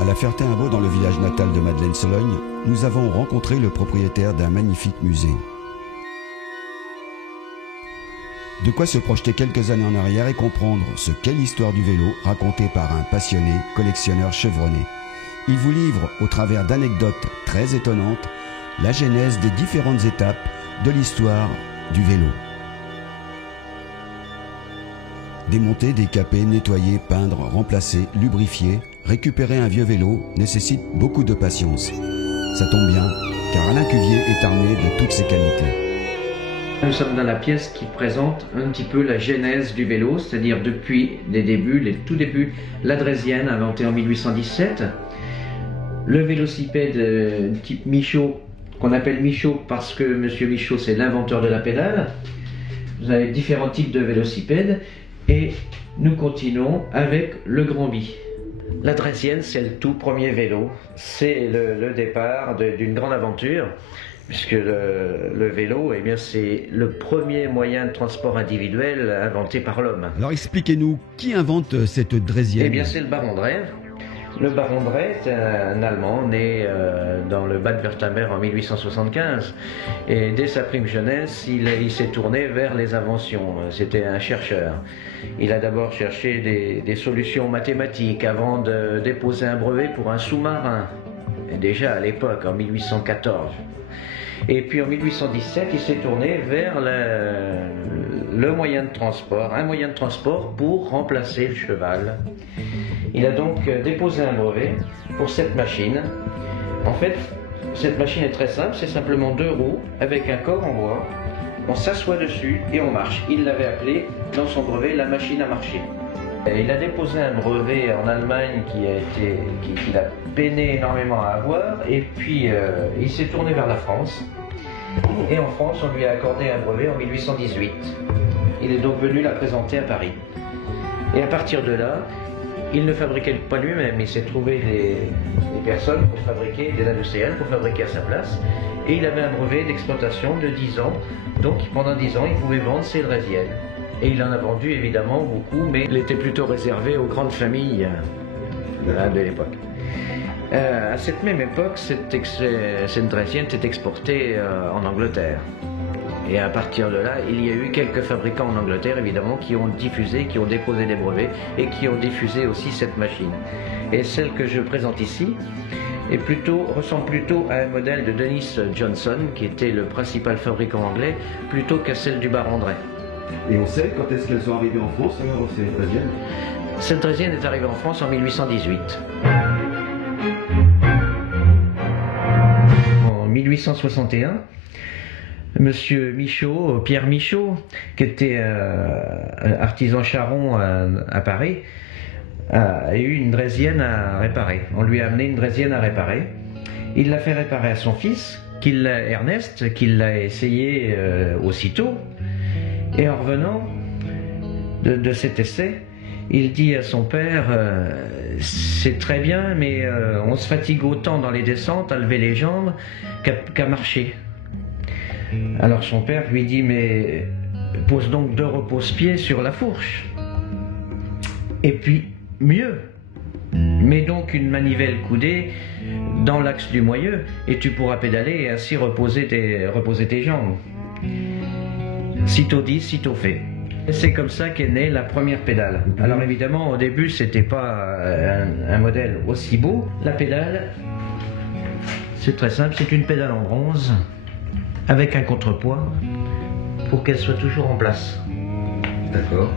À La Ferté-Imbaud, dans le village natal de Madeleine-Sologne, nous avons rencontré le propriétaire d'un magnifique musée. De quoi se projeter quelques années en arrière et comprendre ce qu'est l'histoire du vélo racontée par un passionné collectionneur chevronné. Il vous livre, au travers d'anecdotes très étonnantes, la genèse des différentes étapes de l'histoire du vélo. Démonter, décaper, nettoyer, peindre, remplacer, lubrifier, récupérer un vieux vélo nécessite beaucoup de patience. Ça tombe bien, car Alain Cuvier est armé de toutes ses qualités. Nous sommes dans la pièce qui présente un petit peu la genèse du vélo, c'est-à-dire depuis les débuts, les tout débuts, la Draisienne, inventée en 1817, le vélocipède type Michaud, qu'on appelle Michaud parce que Monsieur Michaud c'est l'inventeur de la pédale. Vous avez différents types de vélocipèdes et nous continuons avec le Grand Bi. La Draisienne, c'est le tout premier vélo, c'est le départ d'une grande aventure. Puisque le vélo, eh bien, c'est le premier moyen de transport individuel inventé par l'homme. Alors expliquez-nous, qui invente cette Draisienne? Eh bien, c'est le baron Drève. Le baron Drève, c'est un Allemand né dans le Bade-Wurtemberg en 1875. Et dès sa prime jeunesse, il s'est tourné vers les inventions. C'était un chercheur. Il a d'abord cherché des solutions mathématiques avant de déposer un brevet pour un sous-marin. Et déjà à l'époque, en 1814. Et puis en 1817, il s'est tourné vers le moyen de transport, un moyen de transport pour remplacer le cheval. Il a donc déposé un brevet pour cette machine. En fait, cette machine est très simple, c'est simplement deux roues avec un corps en bois. On s'assoit dessus et on marche. Il l'avait appelé dans son brevet la machine à marcher. Il a déposé un brevet en Allemagne qu'il a peiné énormément à avoir, et puis il s'est tourné vers la France. Et en France, on lui a accordé un brevet en 1818. Il est donc venu la présenter à Paris. Et à partir de là, il ne fabriquait pas lui-même, il s'est trouvé des personnes pour fabriquer, des industriels pour fabriquer à sa place. Et il avait un brevet d'exploitation de 10 ans, donc pendant 10 ans, il pouvait vendre ses draisiennes. Et il en a vendu évidemment beaucoup, mais il était plutôt réservé aux grandes familles de l'époque. À cette même époque, cette draisienne était exportée en Angleterre. Et à partir de là, il y a eu quelques fabricants en Angleterre, évidemment, qui ont diffusé, qui ont déposé des brevets et qui ont diffusé aussi cette machine. Et celle que je présente ici ressemble plutôt à un modèle de Dennis Johnson, qui était le principal fabricant anglais, plutôt qu'à celle du baron Drève. Et on sait quand est-ce qu'elles sont arrivées en France, ces draisiennes? Cette draisienne est arrivée en France en 1818. En 1861, Monsieur Michaud, Pierre Michaud, qui était artisan charron à Paris, a eu une draisienne à réparer. On lui a amené une draisienne à réparer. Il l'a fait réparer à son fils, Ernest, qui l'a essayé aussitôt. Et en revenant de cet essai, il dit à son père c'est très bien, mais on se fatigue autant dans les descentes à lever les jambes qu'à marcher. Alors son père lui dit mais pose donc 2 repose-pieds sur la fourche. Et puis mieux, mets donc une manivelle coudée dans l'axe du moyeu et tu pourras pédaler et ainsi reposer tes jambes. Sitôt dit, sitôt fait. C'est comme ça qu'est née la première pédale. Alors évidemment, au début, c'était pas un modèle aussi beau. La pédale, c'est très simple, c'est une pédale en bronze avec un contrepoids pour qu'elle soit toujours en place. D'accord.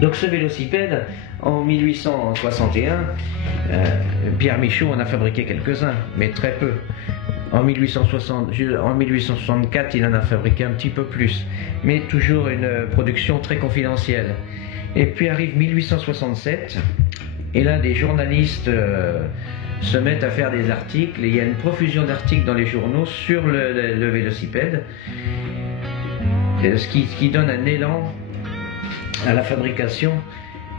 Donc ce vélocipède, en 1861, Pierre Michaud en a fabriqué quelques-uns, mais très peu. En 1864, il en a fabriqué un petit peu plus, mais toujours une production très confidentielle. Et puis arrive 1867, et là des journalistes se mettent à faire des articles, et il y a une profusion d'articles dans les journaux sur le vélocipède, ce qui donne un élan à la fabrication.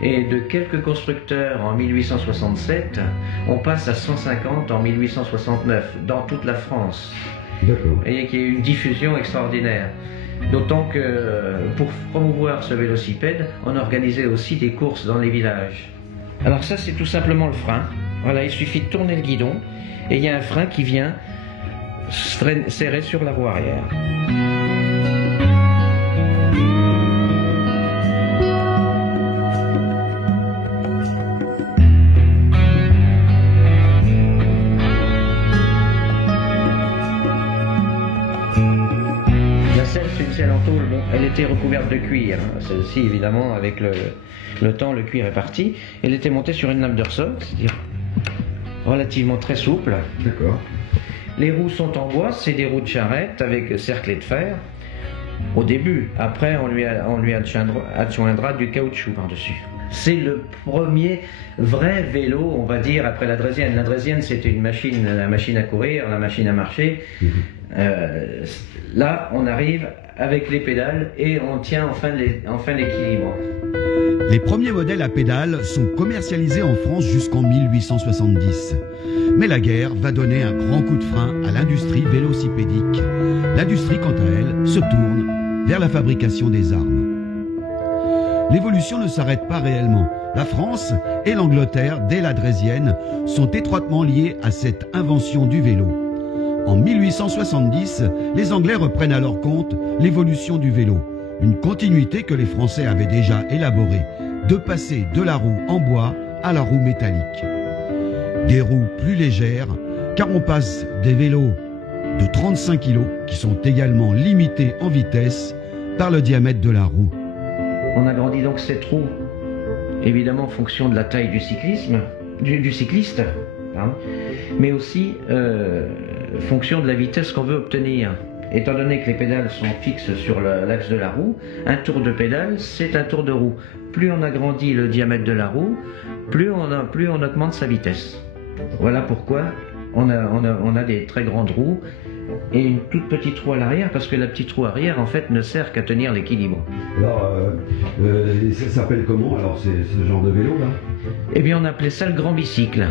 Et de quelques constructeurs en 1867, on passe à 150 en 1869, dans toute la France. D'accord. Et qu'il y a eu une diffusion extraordinaire. D'autant que pour promouvoir ce vélocipède, on organisait aussi des courses dans les villages. Alors ça, c'est tout simplement le frein. Voilà, il suffit de tourner le guidon et il y a un frein qui vient serrer sur la roue arrière. C'est une selle en tôle, bon, elle était recouverte de cuir. Hein. Celle-ci, évidemment, avec le temps, le cuir est parti. Elle était montée sur une lame de ressort, c'est-à-dire relativement très souple. D'accord. Les roues sont en bois, c'est des roues de charrette avec cerclés de fer. Au début, après, on lui adjoindra du caoutchouc par-dessus. C'est le premier vrai vélo, on va dire, après la draisienne. La draisienne, c'était la machine à courir, la machine à marcher. Là, on arrive avec les pédales et on tient enfin l'équilibre. Les premiers modèles à pédales sont commercialisés en France jusqu'en 1870. Mais la guerre va donner un grand coup de frein à l'industrie vélocipédique. L'industrie, quant à elle, se tourne vers la fabrication des armes. L'évolution ne s'arrête pas réellement. La France et l'Angleterre, dès la draisienne, sont étroitement liées à cette invention du vélo. En 1870, les Anglais reprennent à leur compte l'évolution du vélo, une continuité que les Français avaient déjà élaborée, de passer de la roue en bois à la roue métallique. Des roues plus légères, car on passe des vélos de 35 kg qui sont également limités en vitesse par le diamètre de la roue. On agrandit donc cette roue, évidemment en fonction de la taille du cycliste, pardon, mais aussi fonction de la vitesse qu'on veut obtenir. Étant donné que les pédales sont fixes sur l'axe de la roue, un tour de pédale, c'est un tour de roue. Plus on agrandit le diamètre de la roue, plus on augmente sa vitesse. Voilà pourquoi on a des très grandes roues et une toute petite roue à l'arrière, parce que la petite roue arrière, en fait, ne sert qu'à tenir l'équilibre. Alors, ça s'appelle comment, alors, ce genre de vélo, là? Eh bien, on appelait ça le grand bicycle.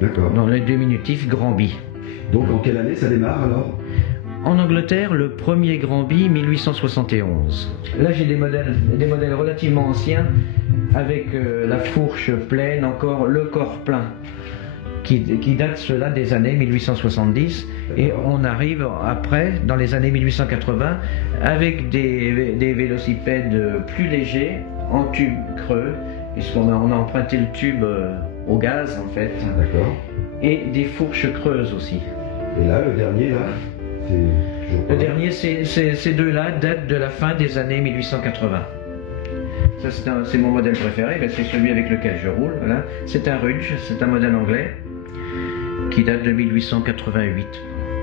D'accord. Dans le diminutif grand bi. Donc, en quelle année ça démarre, alors? En Angleterre, le premier Grand Bi, 1871. Là, j'ai des modèles relativement anciens, avec la fourche pleine, encore le corps plein, qui date cela des années 1870. Et on arrive après, dans les années 1880, avec des vélocipèdes plus légers, en tube creux, puisqu'on a emprunté le tube au gaz, en fait. D'accord. Et des fourches creuses aussi. Et là, le dernier, là? Le dernier, ces deux-là datent de la fin des années 1880. Ça, c'est mon modèle préféré, c'est celui avec lequel je roule. Voilà. C'est un Rudge, c'est un modèle anglais qui date de 1888.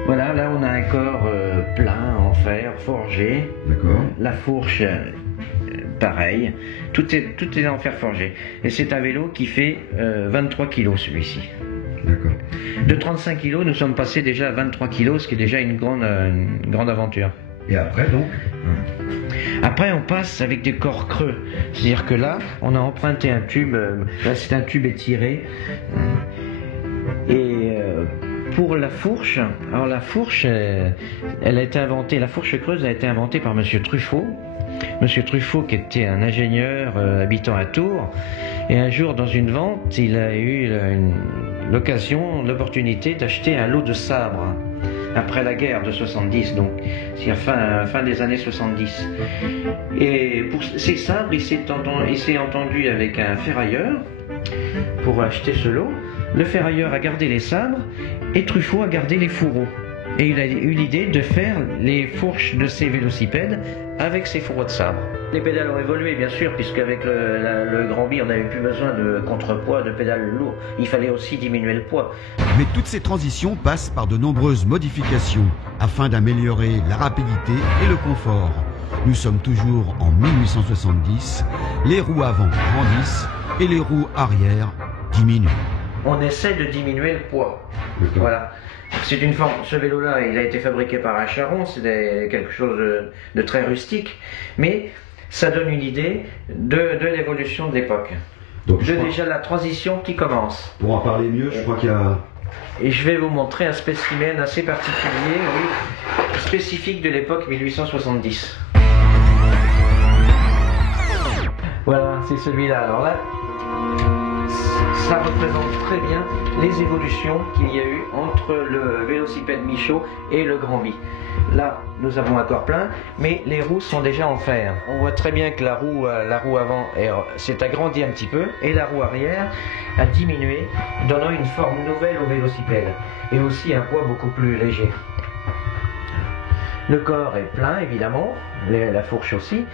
Voilà, là on a un corps plein en fer, forgé. D'accord. La fourche, pareil. Tout est en fer forgé. Et c'est un vélo qui fait 23 kg celui-ci. D'accord. De 35 kg, nous sommes passés déjà à 23 kg, ce qui est déjà une grande aventure. Et après, donc? Après, on passe avec des corps creux. C'est-à-dire que là, on a emprunté un tube, là c'est un tube étiré. Et pour la fourche, alors la fourche, elle a été inventée, la fourche creuse a été inventée par Monsieur Truffaut. Monsieur Truffaut, qui était un ingénieur habitant à Tours, et un jour dans une vente, il a eu l'opportunité d'acheter un lot de sabres après la guerre de 70, donc c'est fin des années 70. Et pour ces sabres, il s'est entendu avec un ferrailleur pour acheter ce lot. Le ferrailleur a gardé les sabres et Truffaut a gardé les fourreaux. Et il a eu l'idée de faire les fourches de ses vélocipèdes avec ses fourreaux de sabre. Les pédales ont évolué, bien sûr, puisqu'avec le Grand Bi, on n'avait plus besoin de contrepoids, de pédales lourdes. Il fallait aussi diminuer le poids. Mais toutes ces transitions passent par de nombreuses modifications afin d'améliorer la rapidité et le confort. Nous sommes toujours en 1870, les roues avant grandissent et les roues arrière diminuent. On essaie de diminuer le poids. Voilà. C'est une forme. Ce vélo-là, il a été fabriqué par Acharon, c'est quelque chose de très rustique, mais ça donne une idée de l'évolution de l'époque. Donc déjà la transition qui commence. Pour en parler mieux, je crois qu'il y a... Et je vais vous montrer un spécimen assez particulier, oui, spécifique de l'époque 1870. Voilà, c'est celui-là. Alors là, ça représente très bien les évolutions qu'il y a eu entre le vélocipède Michaud et le Grand Vie. Là, nous avons un corps plein, mais les roues sont déjà en fer. On voit très bien que la roue avant s'est agrandie un petit peu, et la roue arrière a diminué, donnant une forme nouvelle au vélocipède, et aussi un poids beaucoup plus léger. Le corps est plein, évidemment, la fourche aussi.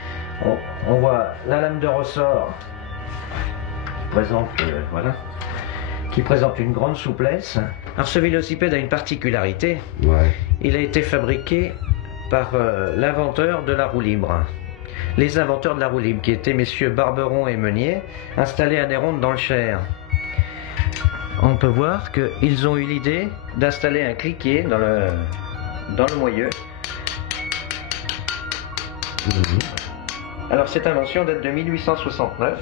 On voit la lame de ressort qui présente une grande souplesse. Alors ce vélocipède a une particularité. Ouais. Il a été fabriqué par l'inventeur de la roue libre. Les inventeurs de la roue libre, qui étaient messieurs Barberon et Meunier, installés à Néronde dans le Cher. On peut voir qu'ils ont eu l'idée d'installer un cliquier dans le moyeu. Alors cette invention date de 1869.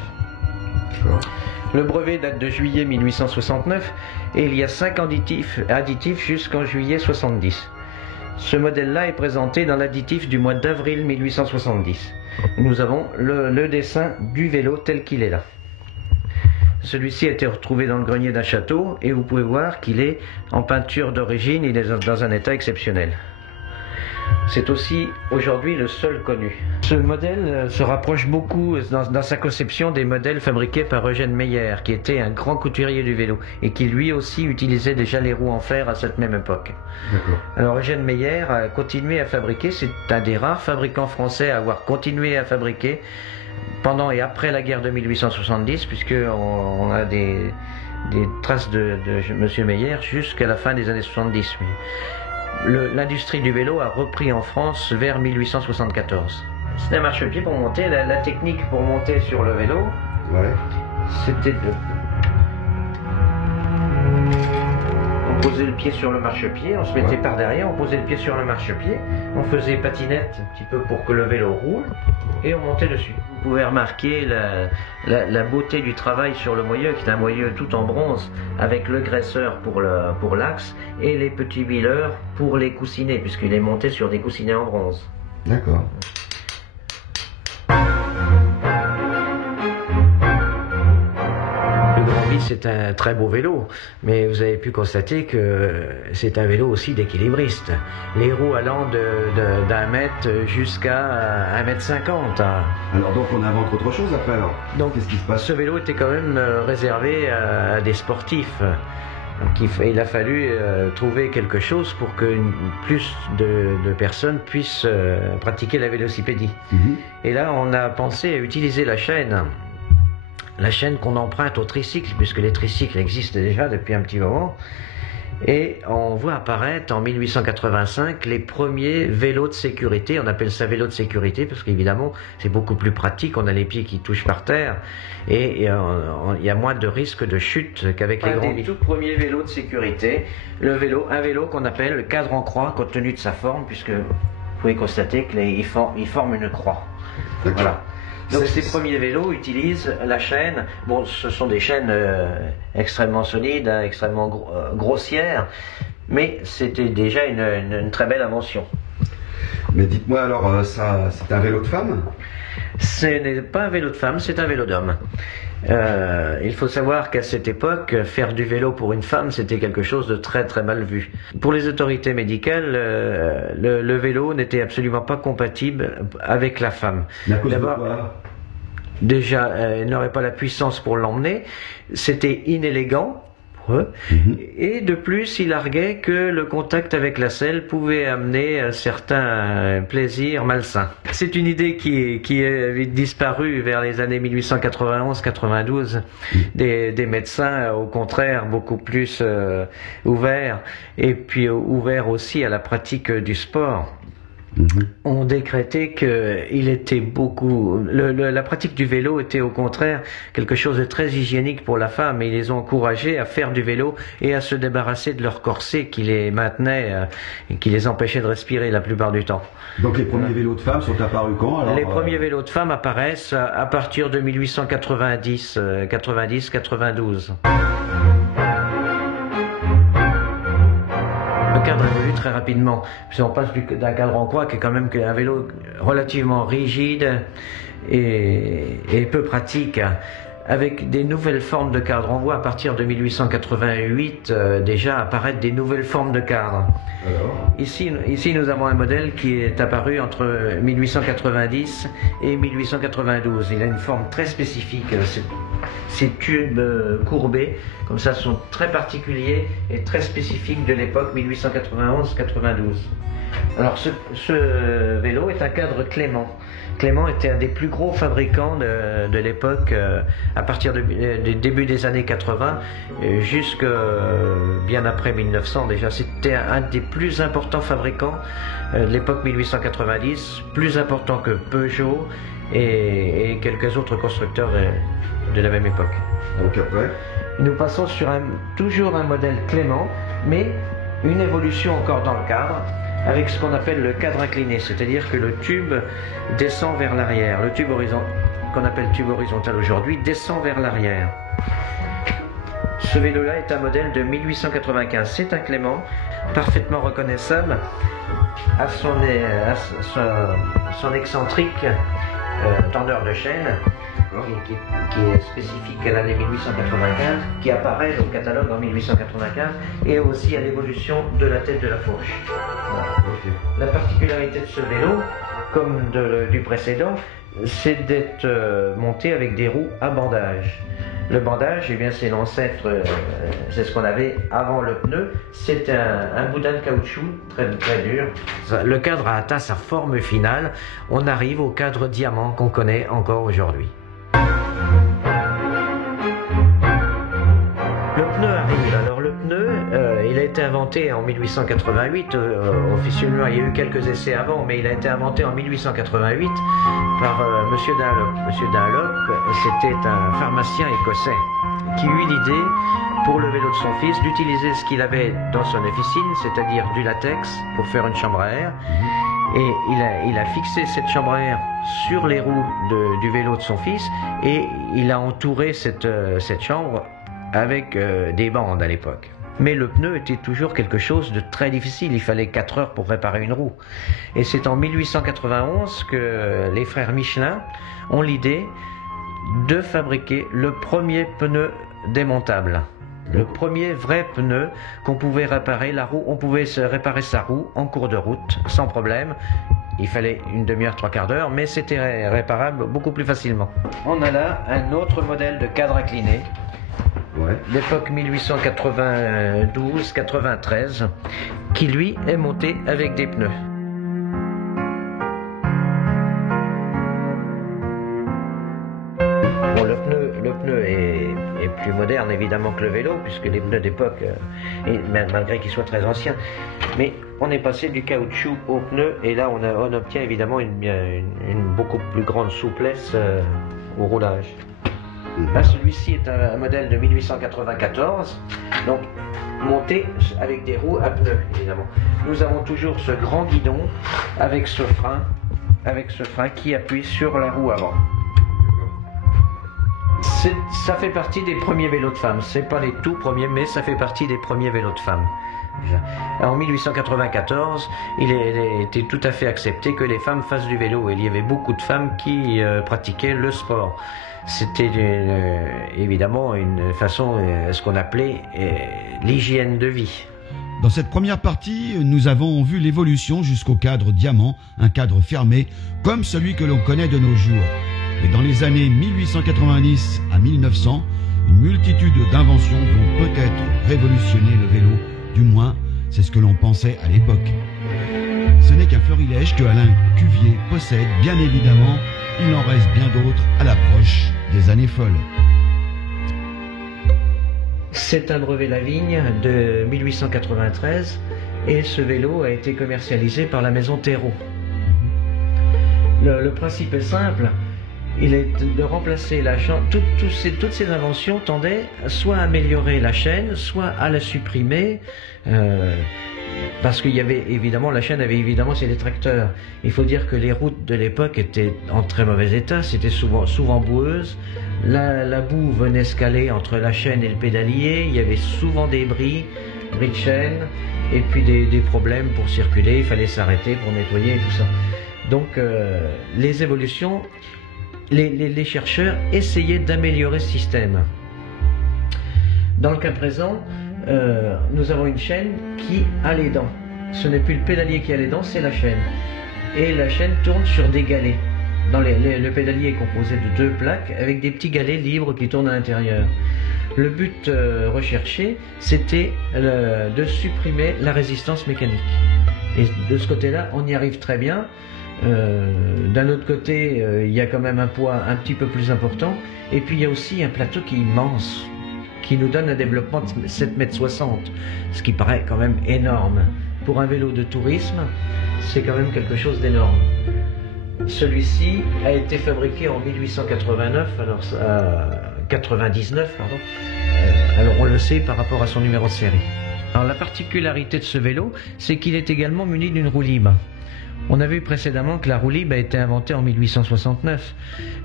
Le brevet date de juillet 1869 et il y a 5 additifs jusqu'en juillet 70. Ce modèle-là est présenté dans l'additif du mois d'avril 1870. Nous avons le dessin du vélo tel qu'il est là. Celui-ci a été retrouvé dans le grenier d'un château et vous pouvez voir qu'il est en peinture d'origine, il est dans un état exceptionnel. C'est aussi aujourd'hui le seul connu. Ce modèle se rapproche beaucoup dans sa conception des modèles fabriqués par Eugène Meyer, qui était un grand couturier du vélo et qui lui aussi utilisait déjà les roues en fer à cette même époque. Alors Eugène Meyer a continué à fabriquer, c'est un des rares fabricants français à avoir continué à fabriquer pendant et après la guerre de 1870, puisqu'on a des traces de M. Meyer jusqu'à la fin des années 70. L'industrie du vélo a repris en France vers 1874. C'était un marchepied pour monter. La technique pour monter sur le vélo, c'était on posait le pied sur le marchepied, on se mettait par derrière, on posait le pied sur le marchepied, on faisait patinette un petit peu pour que le vélo roule et on montait dessus. Vous pouvez remarquer la beauté du travail sur le moyeu, qui est un moyeu tout en bronze avec le graisseur pour l'axe et les petits huileurs pour les coussinets, puisqu'il est monté sur des coussinets en bronze. D'accord. C'est un très beau vélo, mais vous avez pu constater que c'est un vélo aussi d'équilibriste. Les roues allant d'1 mètre jusqu'à 1,50 m. Alors donc on invente autre chose après alors. Donc qu'est-ce qui se passe? Ce vélo était quand même réservé à des sportifs. Donc il a fallu trouver quelque chose pour que plus de personnes puissent pratiquer la vélocipédie. Et là on a pensé à utiliser la chaîne. La chaîne qu'on emprunte au tricycle, puisque les tricycles existent déjà depuis un petit moment. Et on voit apparaître en 1885 les premiers vélos de sécurité. On appelle ça vélo de sécurité parce qu'évidemment c'est beaucoup plus pratique, on a les pieds qui touchent par terre et il y a moins de risque de chute qu'avec les grands. Un des tout premiers vélos de sécurité, un vélo qu'on appelle le cadre en croix compte tenu de sa forme, puisque vous pouvez constater qu'il forme une croix. Voilà. Donc ces premiers vélos utilisent la chaîne. Bon, ce sont des chaînes extrêmement solides, extrêmement grossières, mais c'était déjà une très belle invention. Mais dites-moi alors, ça, c'est un vélo de femme? Ce n'est pas un vélo de femme, c'est un vélo d'homme. Il faut savoir qu'à cette époque, faire du vélo pour une femme, c'était quelque chose de très très mal vu. Pour les autorités médicales, le vélo n'était absolument pas compatible avec la femme. D'abord, déjà, elle n'aurait pas la puissance pour l'emmener, c'était inélégant. Et de plus, il arguait que le contact avec la selle pouvait amener certains plaisirs malsains. C'est une idée qui est disparue vers les années 1891-92. Des médecins, au contraire, beaucoup plus ouverts, et puis ouverts aussi à la pratique du sport. ont décrété qu'il était la pratique du vélo était au contraire quelque chose de très hygiénique pour la femme, et ils les ont encouragés à faire du vélo et à se débarrasser de leur corset qui les maintenait et qui les empêchait de respirer la plupart du temps. Donc les premiers vélos de femmes sont apparus quand alors? Les premiers vélos de femmes apparaissent à partir de 1890-92. Le cadre évolue très rapidement. Puis on passe d'un cadre en croix qui est quand même un vélo relativement rigide et peu pratique avec des nouvelles formes de cadres. On voit à partir de 1888 déjà apparaître des nouvelles formes de cadres. Alors ici, nous avons un modèle qui est apparu entre 1890 et 1892. Il a une forme très spécifique. Ces tubes courbés, comme ça, sont très particuliers et très spécifiques de l'époque 1891-92. Alors ce vélo est un cadre Clément. Clément était un des plus gros fabricants de l'époque, à partir du début des années 80 jusque bien après 1900 déjà. C'était un des plus importants fabricants de l'époque 1890, plus important que Peugeot et quelques autres constructeurs de la même époque. Donc après, nous passons sur toujours un modèle Clément, mais une évolution encore dans le cadre, avec ce qu'on appelle le cadre incliné, c'est-à-dire que le tube descend vers l'arrière. Le tube qu'on appelle tube horizontal aujourd'hui descend vers l'arrière. Ce vélo-là est un modèle de 1895. C'est un Clément, parfaitement reconnaissable à son excentrique tendeur de chaîne, qui est spécifique à l'année 1895, qui apparaît au catalogue en 1895, et aussi à l'évolution de la tête de la fourche. Voilà. La particularité de ce vélo, comme du précédent, c'est d'être monté avec des roues à bandage. Le bandage, eh bien, c'est l'ancêtre, c'est ce qu'on avait avant le pneu. C'est un boudin de caoutchouc très, très dur. Le cadre a atteint sa forme finale. On arrive au cadre diamant qu'on connaît encore aujourd'hui. Le pneu arrive. Alors le pneu, il a été inventé en 1888. Officiellement, il y a eu quelques essais avant, mais il a été inventé en 1888 par Monsieur Dunlop. Monsieur Dunlop, c'était un pharmacien écossais qui eut l'idée, pour le vélo de son fils, d'utiliser ce qu'il avait dans son officine, c'est-à-dire du latex pour faire une chambre à air. Et il a fixé cette chambre à air sur les roues du vélo de son fils, et il a entouré cette chambre avec des bandes à l'époque. Mais le pneu était toujours quelque chose de très difficile, il fallait 4 heures pour réparer une roue. Et c'est en 1891 que les frères Michelin ont l'idée de fabriquer le premier pneu démontable. Le premier vrai pneu qu'on pouvait réparer, on pouvait réparer sa roue en cours de route sans problème. Il fallait une demi-heure, 3/4 d'heure, mais c'était réparable beaucoup plus facilement. On a là un autre modèle de cadre incliné, l'époque 1892-93, qui lui est monté avec des pneus. Bon, le pneu est plus moderne évidemment que le vélo, puisque les pneus d'époque, malgré qu'ils soient très anciens, mais on est passé du caoutchouc au pneu, et là on obtient évidemment une beaucoup plus grande souplesse au roulage. Là, celui-ci est un modèle de 1894, donc monté avec des roues à pneus évidemment. Nous avons toujours ce grand guidon avec ce frein qui appuie sur la roue avant. Ça fait partie des premiers vélos de femmes. C'est pas les tout premiers, mais ça fait partie des premiers vélos de femmes. En 1894, il était tout à fait accepté que les femmes fassent du vélo. Il y avait beaucoup de femmes qui pratiquaient le sport. C'était évidemment une façon, ce qu'on appelait l'hygiène de vie. Dans cette première partie, nous avons vu l'évolution jusqu'au cadre diamant, un cadre fermé, comme celui que l'on connaît de nos jours. Et dans les années 1890 à 1900, une multitude d'inventions vont peut-être révolutionner le vélo. Du moins, c'est ce que l'on pensait à l'époque. Ce n'est qu'un florilège que Alain Cuvier possède, bien évidemment. Il en reste bien d'autres à l'approche des années folles. C'est un brevet Lavigne de 1893, et ce vélo a été commercialisé par la maison Thérault. Le principe est simple. Il est de remplacer la chaîne. Toutes ces inventions tendaient soit à améliorer la chaîne, soit à la supprimer, parce qu'il y avait évidemment, la chaîne avait évidemment ses détracteurs. Il faut dire que les routes de l'époque étaient en très mauvais état, c'était souvent boueuses. La boue venait se caler entre la chaîne et le pédalier, il y avait souvent des bris de chaîne, et puis des problèmes pour circuler, il fallait s'arrêter pour nettoyer et tout ça. Donc les évolutions les chercheurs essayaient d'améliorer ce système. Dans le cas présent, nous avons une chaîne qui a les dents. Ce n'est plus le pédalier qui a les dents, c'est la chaîne. Et la chaîne tourne sur des galets. Le pédalier est composé de 2 plaques avec des petits galets libres qui tournent à l'intérieur. Le but recherché, c'était de supprimer la résistance mécanique. Et de ce côté-là, on y arrive très bien. D'un autre côté, il y a quand même un poids un petit peu plus important. Et puis il y a aussi un plateau qui est immense, qui nous donne un développement de 7,60 m, ce qui paraît quand même énorme. Pour un vélo de tourisme, c'est quand même quelque chose d'énorme. Celui-ci a été fabriqué en 1889, alors 99, pardon. Alors on le sait par rapport à son numéro de série. Alors la particularité de ce vélo, c'est qu'il est également muni d'une roue libre. On a vu précédemment que la roue libre a été inventée en 1869.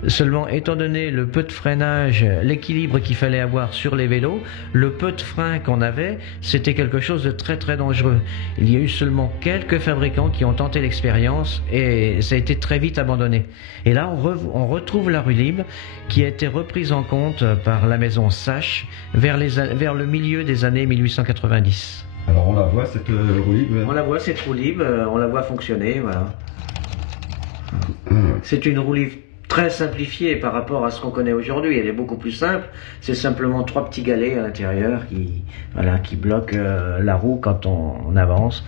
Seulement, étant donné le peu de freinage, l'équilibre qu'il fallait avoir sur les vélos, le peu de frein qu'on avait, c'était quelque chose de très très dangereux. Il y a eu seulement quelques fabricants qui ont tenté l'expérience et ça a été très vite abandonné. Et là, on retrouve la roue libre qui a été reprise en compte par la maison Sache vers le milieu des années 1890. Alors on la voit cette roue libre? On la voit cette roue libre, on la voit fonctionner, voilà. C'est une roue libre très simplifiée par rapport à ce qu'on connaît aujourd'hui, elle est beaucoup plus simple, c'est simplement 3 petits galets à l'intérieur qui bloquent la roue quand on avance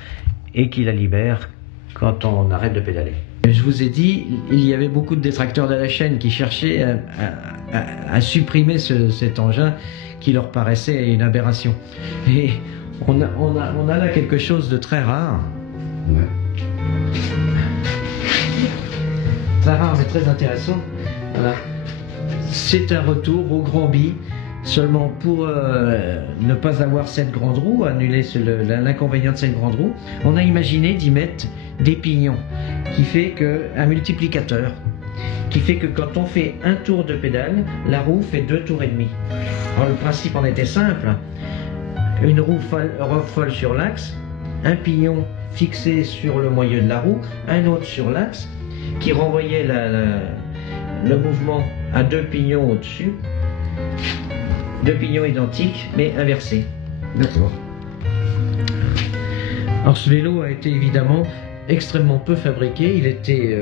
et qui la libèrent quand on arrête de pédaler. Je vous ai dit, il y avait beaucoup de détracteurs de la chaîne qui cherchaient à supprimer cet engin qui leur paraissait une aberration. Et on a là quelque chose de très rare. Ouais. Très rare mais très intéressant. Voilà. C'est un retour au grand bi, seulement pour ne pas avoir cette grande roue, annuler l'inconvénient de cette grande roue, on a imaginé d'y mettre des pignons, qui fait un multiplicateur, qui fait que quand on fait un tour de pédale, la roue fait 2 tours et demi. Alors le principe en était simple. Une roue folle sur l'axe, un pignon fixé sur le moyeu de la roue, un autre sur l'axe, qui renvoyait le mouvement à 2 pignons au-dessus, 2 pignons identiques mais inversés. D'accord. Alors ce vélo a été évidemment extrêmement peu fabriqué, il était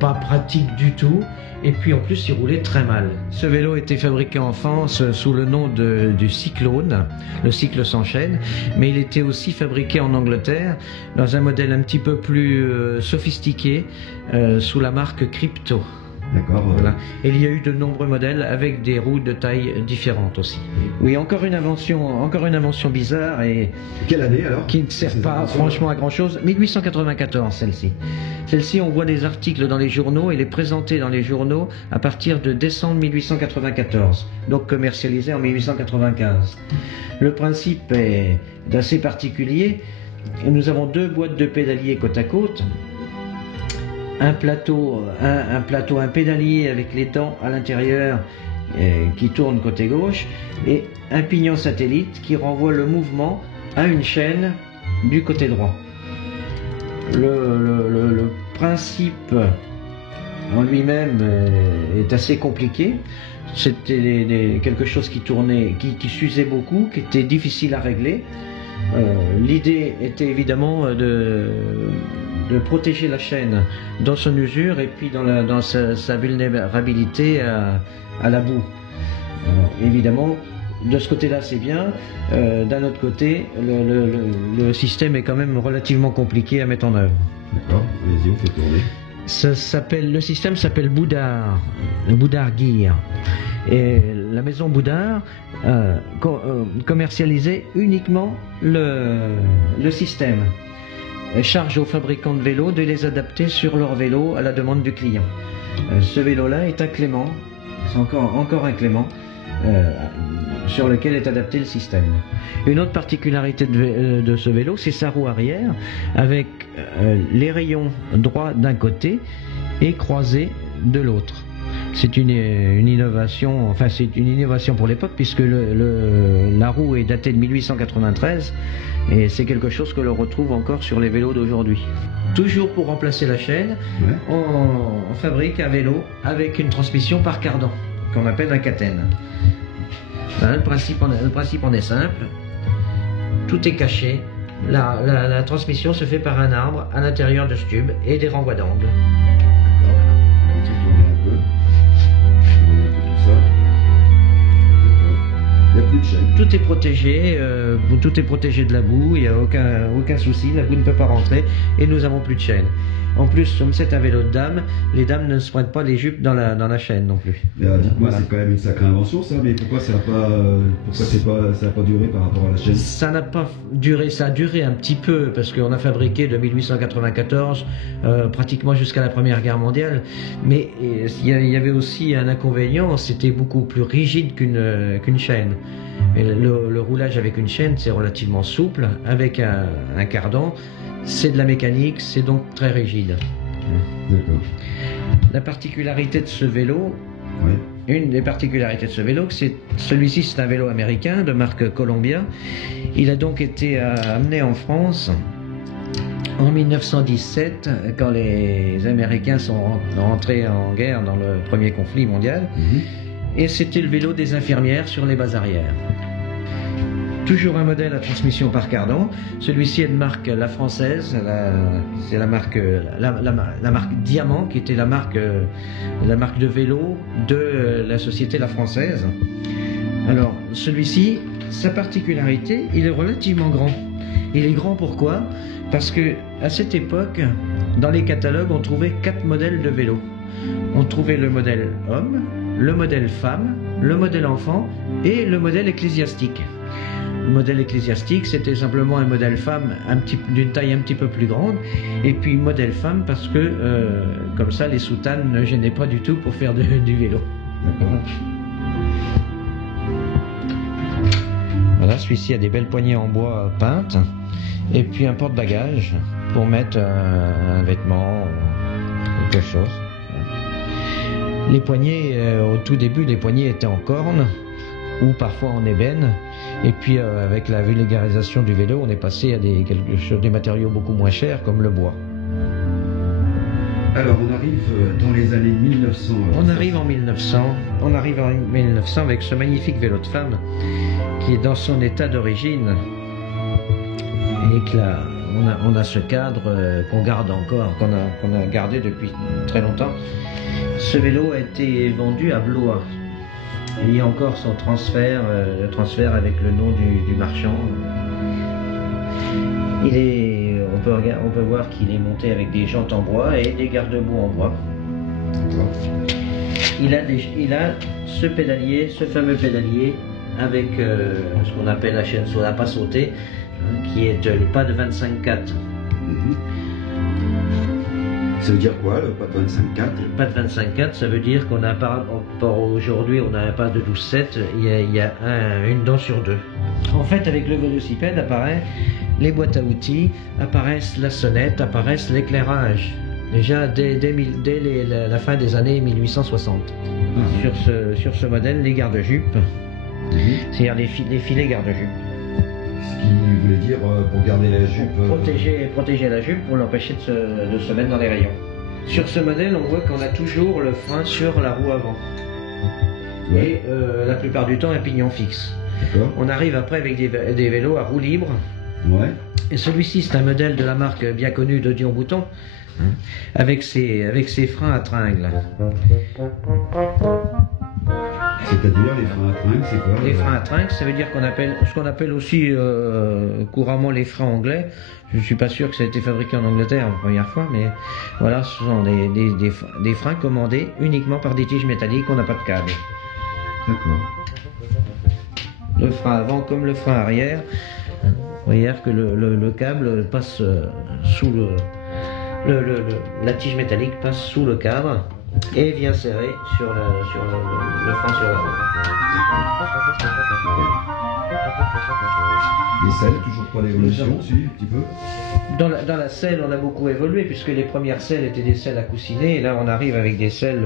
pas pratique du tout, et puis en plus il roulait très mal. Ce vélo était fabriqué en France sous le nom du Cyclone, le cycle s'enchaîne, mais il était aussi fabriqué en Angleterre dans un modèle un petit peu plus sophistiqué sous la marque Crypto. D'accord. Voilà. Et il y a eu de nombreux modèles avec des roues de taille différentes aussi. Oui, encore une invention bizarre et quelle année alors? Qui ne sert pas franchement à grand chose. 1894 celle-ci. Celle-ci, on voit des articles dans les journaux, elle est présentée dans les journaux à partir de décembre 1894, donc commercialisée en 1895. Le principe est assez particulier. Nous avons 2 boîtes de pédaliers côte à côte. Un pédalier avec les dents à l'intérieur qui tourne côté gauche et un pignon satellite qui renvoie le mouvement à une chaîne du côté droit. Le principe en lui-même est assez compliqué. C'était quelque chose qui tournait, qui s'usait beaucoup, qui était difficile à régler. L'idée était évidemment de protéger la chaîne dans son usure et puis dans sa vulnérabilité à la boue. Alors, évidemment, de ce côté-là c'est bien, d'un autre côté le système est quand même relativement compliqué à mettre en œuvre. D'accord, allez-y, on fait tourner. Le système s'appelle Boudard, Boudard Gear. Et la maison Boudard commercialisait uniquement le système. Elle charge aux fabricants de vélos de les adapter sur leur vélo à la demande du client. Ce vélo-là est un Clément, c'est encore un Clément sur lequel est adapté le système. Une autre particularité de ce vélo, c'est sa roue arrière avec les rayons droits d'un côté et croisés de l'autre. C'est une innovation, enfin c'est une innovation pour l'époque puisque la roue est datée de 1893 et c'est quelque chose que l'on retrouve encore sur les vélos d'aujourd'hui. Toujours pour remplacer la chaîne, on fabrique un vélo avec une transmission par cardan qu'on appelle un catène. Hein, le principe en est simple, tout est caché, la transmission se fait par un arbre à l'intérieur de ce tube et des renvois d'angle. Il n'y a plus de chaîne. Tout est protégé de la boue, il n'y a aucun souci, la boue ne peut pas rentrer et nous n'avons plus de chaîne. En plus, comme c'est un vélo de dames, les dames ne se prennent pas les jupes dans la chaîne non plus. Dites-moi, c'est quand même une sacrée invention ça, mais pourquoi ça n'a pas duré par rapport à la chaîne? Ça n'a pas duré, ça a duré un petit peu parce qu'on a fabriqué de 1894 pratiquement jusqu'à la Première Guerre mondiale, mais il y avait aussi un inconvénient, c'était beaucoup plus rigide qu'une chaîne. Et le roulage avec une chaîne, c'est relativement souple, avec un cardan. C'est de la mécanique, c'est donc très rigide. D'accord. La particularité de ce vélo, une des particularités de ce vélo, c'est celui-ci, c'est un vélo américain de marque Columbia. Il a donc été amené en France en 1917, quand les Américains sont rentrés en guerre dans le premier conflit mondial. Et c'était le vélo des infirmières sur les bases arrière. Toujours un modèle à transmission par cardan. Celui-ci est de marque La Française. C'est la marque Diamant, qui était la marque de vélo de la société La Française. Alors, celui-ci, sa particularité, il est relativement grand. Il est grand pourquoi? Parce que à cette époque, dans les catalogues, on trouvait 4 modèles de vélo. On trouvait le modèle homme, le modèle femme, le modèle enfant et le modèle ecclésiastique. Le modèle ecclésiastique, c'était simplement un modèle femme d'une taille un petit peu plus grande, et puis modèle femme parce que comme ça les soutanes ne gênaient pas du tout pour faire du vélo. Voilà, celui-ci a des belles poignées en bois peintes, et puis un porte-bagages pour mettre un vêtement, quelque chose. Les poignées, au tout début, les poignées étaient en corne ou parfois en ébène. Et puis avec la vulgarisation du vélo, on est passé à des matériaux beaucoup moins chers comme le bois. Alors on arrive dans les années 1900. On arrive en 1900 avec ce magnifique vélo de femme qui est dans son état d'origine. Et que là, on a ce cadre qu'on garde encore, qu'on a gardé depuis très longtemps. Ce vélo a été vendu à Blois. Il y a encore son transfert, le transfert avec le nom du marchand. On peut voir qu'il est monté avec des jantes en bois et des garde-boue en bois. Il a ce pédalier, ce fameux pédalier avec ce qu'on appelle la chaîne sur la pas sautée, qui est le pas de 25/4. Ça veut dire quoi, le pas de 25/4? Le pas de 25/4, ça veut dire qu'on a pas, aujourd'hui, on a un pas de 12/7, il y a une dent sur deux. En fait, avec le vélocipède apparaît les boîtes à outils, apparaissent la sonnette, apparaissent l'éclairage. Déjà dès la fin des années 1860. Sur ce modèle, les garde-jupes, c'est-à-dire les filets garde-jupes. Ce qui voulait dire pour garder la jupe... Protéger la jupe pour l'empêcher de se mettre dans les rayons. Sur ce modèle, on voit qu'on a toujours le frein sur la roue avant. Et la plupart du temps, un pignon fixe. On arrive après avec des vélos à roue libre. Et celui-ci, c'est un modèle de la marque bien connue de Dion Bouton, avec ses freins à tringles. C'est-à-dire les freins à tringles, c'est quoi? Les freins à tringles, ça veut dire ce qu'on appelle aussi couramment les freins anglais. Je ne suis pas sûr que ça a été fabriqué en Angleterre la première fois, mais voilà, ce sont des freins commandés uniquement par des tiges métalliques, on n'a pas de câble. D'accord. Le frein avant comme le frein arrière, vous voyez que le câble passe sous la tige métallique passe sous le cadre et vient serrer sur le frein sur la roue. Les selles, toujours pour l'évolution aussi, un petit peu. Dans la selle, on a beaucoup évolué, puisque les premières selles étaient des selles à coussiner, et là on arrive avec des selles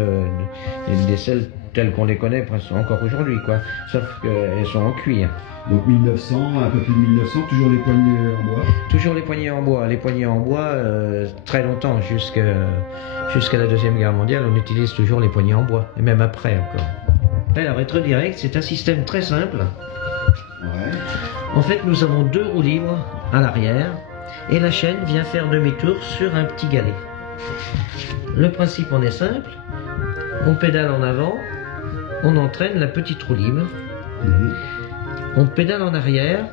telles qu'on les connaît presque encore aujourd'hui, quoi. Sauf qu'elles sont en cuir. Donc 1900, un peu plus de 1900, toujours les poignées en bois. Toujours les poignées en bois. Les poignées en bois, très longtemps, jusqu'à la Deuxième Guerre mondiale, on utilise toujours les poignées en bois, et même après encore. Alors, être direct, c'est un système très simple. Ouais. En fait, nous avons 2 roues libres à l'arrière, et la chaîne vient faire demi-tour sur un petit galet. Le principe en est simple, on pédale en avant, on entraîne la petite roue libre, on pédale en arrière,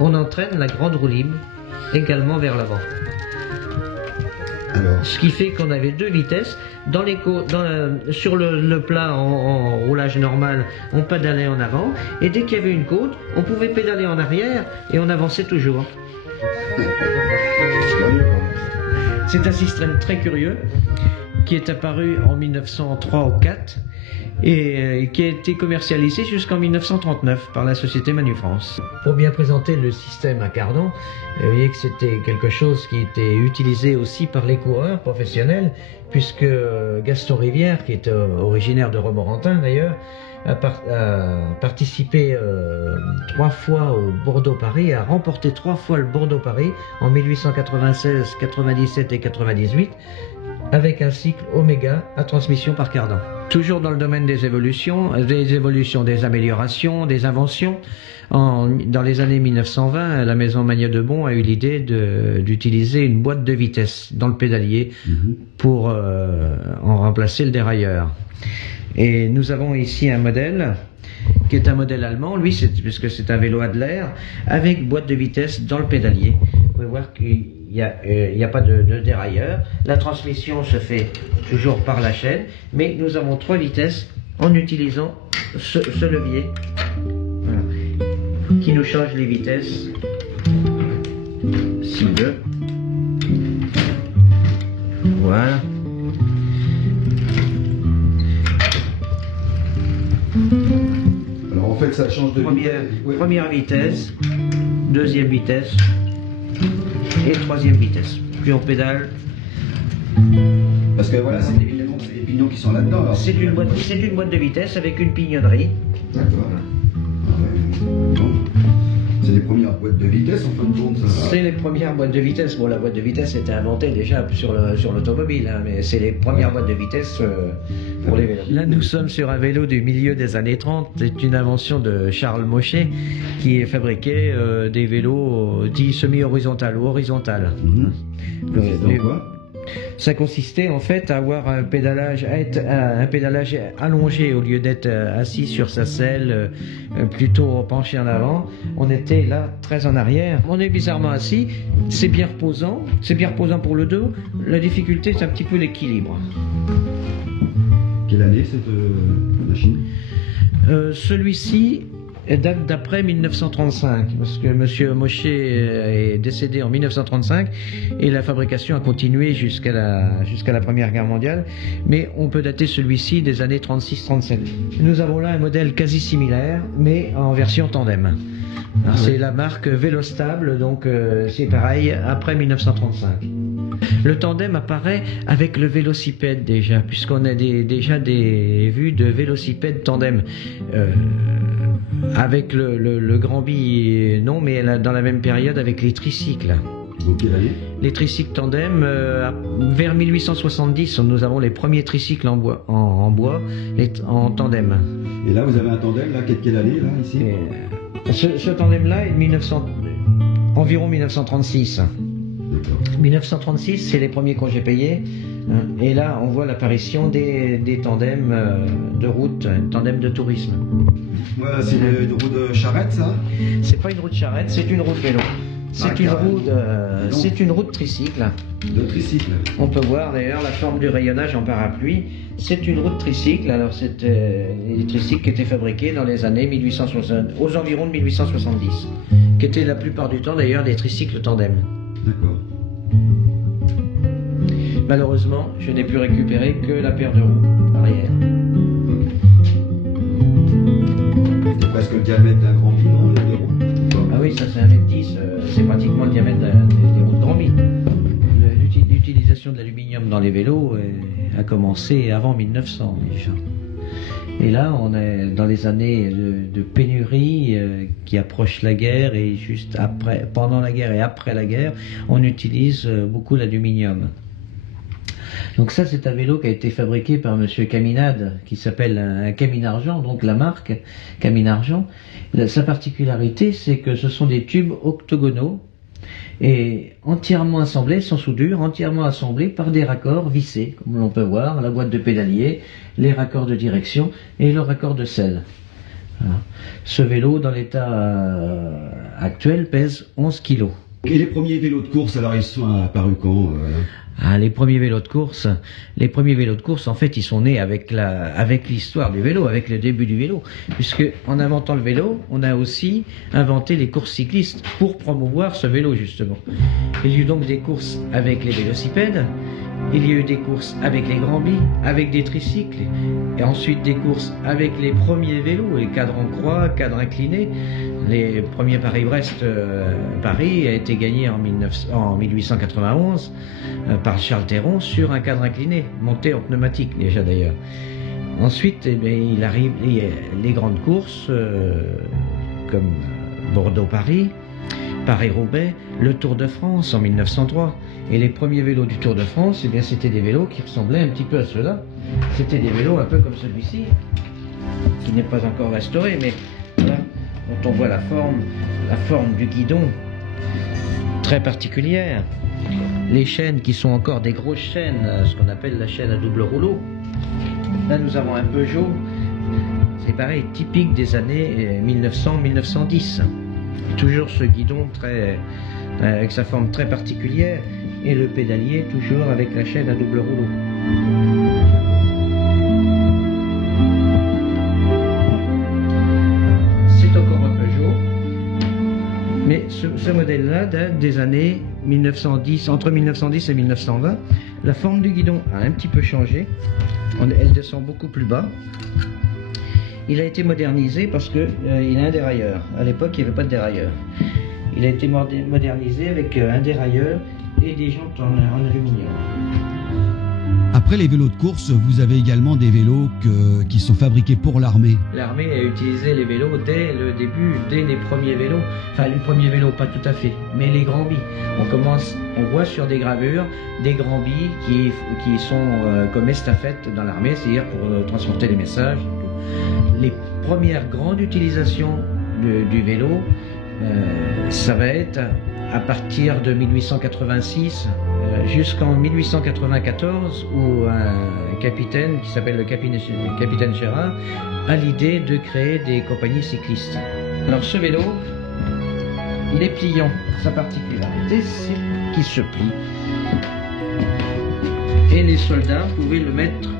on entraîne la grande roue libre, également vers l'avant. Alors. Ce qui fait qu'on avait 2 vitesses. Sur le plat en roulage normal, on pédalait en avant, et dès qu'il y avait une côte, on pouvait pédaler en arrière, et on avançait toujours. C'est un système très curieux qui est apparu en 1903 ou 4 et qui a été commercialisé jusqu'en 1939 par la société Manufrance. Pour bien présenter le système à cardan, vous voyez que c'était quelque chose qui était utilisé aussi par les coureurs professionnels, puisque Gaston Rivière, qui est originaire de Romorantin d'ailleurs, a participé 3 fois au Bordeaux-Paris, a remporté 3 fois le Bordeaux-Paris en 1896, 97 et 98, avec un cycle Oméga à transmission par cardan. Toujours dans le domaine des évolutions, des améliorations, des inventions, dans les années 1920, la maison Magnet de Bon a eu l'idée d'utiliser une boîte de vitesse dans le pédalier pour en remplacer le dérailleur. Et nous avons ici un modèle qui est un modèle allemand, lui, puisque c'est un vélo Adler, avec boîte de vitesse dans le pédalier. Vous pouvez voir qu'il n'y a pas de dérailleur. La transmission se fait toujours par la chaîne, mais nous avons 3 vitesses en utilisant ce levier, voilà, qui nous change les vitesses, s'il veut. Voilà. Alors en fait ça change de première vitesse, deuxième vitesse et troisième vitesse. Plus on pédale. Parce que voilà, c'est des pignons qui sont là-dedans. C'est une boîte de vitesse avec une pignonnerie. D'accord. Ah ouais. Bon. C'est les premières boîtes de vitesse en fin de compte, ça. C'est les premières boîtes de vitesse. Bon, la boîte de vitesse était inventée déjà sur l'automobile, hein, mais c'est les premières boîtes de vitesse pour les vélos. Là, nous sommes sur un vélo du milieu des années 30. C'est une invention de Charles Mochet qui fabriquait des vélos dits semi-horizontales ou horizontales. Ça consistait en fait à avoir un pédalage allongé au lieu d'être assis sur sa selle, plutôt penché en avant. On était là très en arrière. On est bizarrement assis. C'est bien reposant pour le dos. La difficulté, c'est un petit peu l'équilibre. Quelle année cette machine? Celui-ci date d'après 1935, parce que M. Mochet est décédé en 1935 et la fabrication a continué jusqu'à la Première Guerre mondiale, mais on peut dater celui-ci des années 36-37. Nous avons là un modèle quasi similaire, mais en version tandem. C'est la marque Vélostable, donc c'est pareil, après 1935. Le tandem apparaît avec le vélocipède déjà, puisqu'on a déjà des vues de vélocipède tandem. Avec le Grand Bi, non, mais dans la même période avec les tricycles. Quelle année? Les tricycles tandem, vers 1870, nous avons les premiers tricycles en bois, en tandem. Et là, vous avez un tandem, là, quelle année, là, ici? Ce tandem-là est environ 1936. 1936, c'est les premiers congés payés. Et là, on voit l'apparition des tandems de route, tandems de tourisme. Voilà, c'est une roue de charrette, ça? C'est pas une roue de charrette, c'est une roue de vélo. C'est une roue de tricycle. De tricycle. On peut voir d'ailleurs la forme du rayonnage en parapluie. C'est une roue de tricycle. Alors c'est les tricycles qui étaient fabriqués dans les années 1860, aux environs de 1870, qui étaient la plupart du temps d'ailleurs des tricycles tandem. D'accord. Malheureusement, je n'ai pu récupérer que la paire de roues arrière. C'est presque le diamètre d'un Grand Bi, non, les roues? Ah oui, ça c'est 1m10. c'est pratiquement le diamètre des roues de Granby. L'utilisation de l'aluminium dans les vélos a commencé avant 1900 déjà. Et là, on est dans les années de pénurie qui approchent la guerre, et juste après, pendant la guerre et après la guerre, on utilise beaucoup l'aluminium. Donc ça, c'est un vélo qui a été fabriqué par monsieur Caminade, qui s'appelle un Camine-Argent, donc la marque Camine-Argent. Sa particularité, c'est que ce sont des tubes octogonaux et entièrement assemblés, sans soudure, entièrement assemblés par des raccords vissés, comme l'on peut voir, la boîte de pédalier, les raccords de direction et le raccord de selle. Voilà. Ce vélo, dans l'état actuel, pèse 11 kg. Et les premiers vélos de course, alors ils sont apparus quand les premiers vélos de course, en fait, ils sont nés avec l'histoire du vélo, avec le début du vélo, puisque en inventant le vélo, on a aussi inventé les courses cyclistes pour promouvoir ce vélo justement. Il y a eu donc des courses avec les vélocipèdes, il y a eu des courses avec les Granby, avec des tricycles, et ensuite des courses avec les premiers vélos, les cadres en croix, cadres inclinés. Les premiers Paris-Brest, Paris a été gagné en 1891 par Charles Théron sur un cadre incliné, monté en pneumatique déjà d'ailleurs. Ensuite, il arrive les grandes courses comme Bordeaux-Paris, Paris-Roubaix, le Tour de France en 1903. Et les premiers vélos du Tour de France, eh bien, c'était des vélos qui ressemblaient un petit peu à ceux-là. C'était des vélos un peu comme celui-ci, qui n'est pas encore restauré, mais voilà, dont on voit la forme du guidon très particulière. Les chaînes qui sont encore des grosses chaînes, ce qu'on appelle la chaîne à double rouleau. Là, nous avons un Peugeot, c'est pareil, typique des années 1900-1910. Toujours ce guidon avec sa forme très particulière, et le pédalier toujours avec la chaîne à double rouleau. C'est encore un Peugeot, mais ce modèle-là date des années 1910, entre 1910 et 1920. La forme du guidon a un petit peu changé, elle descend beaucoup plus bas. Il a été modernisé parce qu'il a un dérailleur. À l'époque, il n'y avait pas de dérailleur. Il a été modernisé avec un dérailleur et des jantes en aluminium. Après les vélos de course, vous avez également des vélos qui sont fabriqués pour l'armée. L'armée a utilisé les vélos dès le début, dès les premiers vélos. Enfin, les premiers vélos, pas tout à fait, mais les Granby. On voit sur des gravures des Granby qui sont comme estafettes dans l'armée, c'est-à-dire pour transporter les messages. Les premières grandes utilisations du vélo, ça va être à partir de 1886 jusqu'en 1894, où un capitaine qui s'appelle le capitaine Gérard a l'idée de créer des compagnies cyclistes. Alors ce vélo, il est pliant. Sa particularité, c'est qu'il se plie. Et les soldats pouvaient le mettre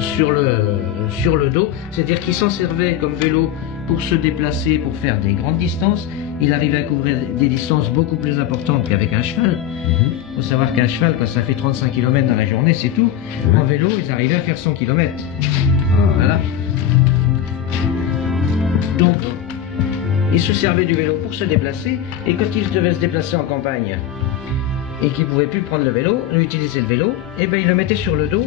sur le dos, c'est-à-dire qu'ils s'en servaient comme vélo pour se déplacer, pour faire des grandes distances. Il arrivait à couvrir des distances beaucoup plus importantes qu'avec un cheval. Il faut savoir qu'un cheval, quand ça fait 35 km dans la journée, c'est tout. En vélo, ils arrivaient à faire 100 km. Voilà. Donc, ils se servaient du vélo pour se déplacer, et quand ils devaient se déplacer en campagne, et qu'ils ne pouvaient plus prendre le vélo, utiliser le vélo, et bien ils le mettaient sur le dos.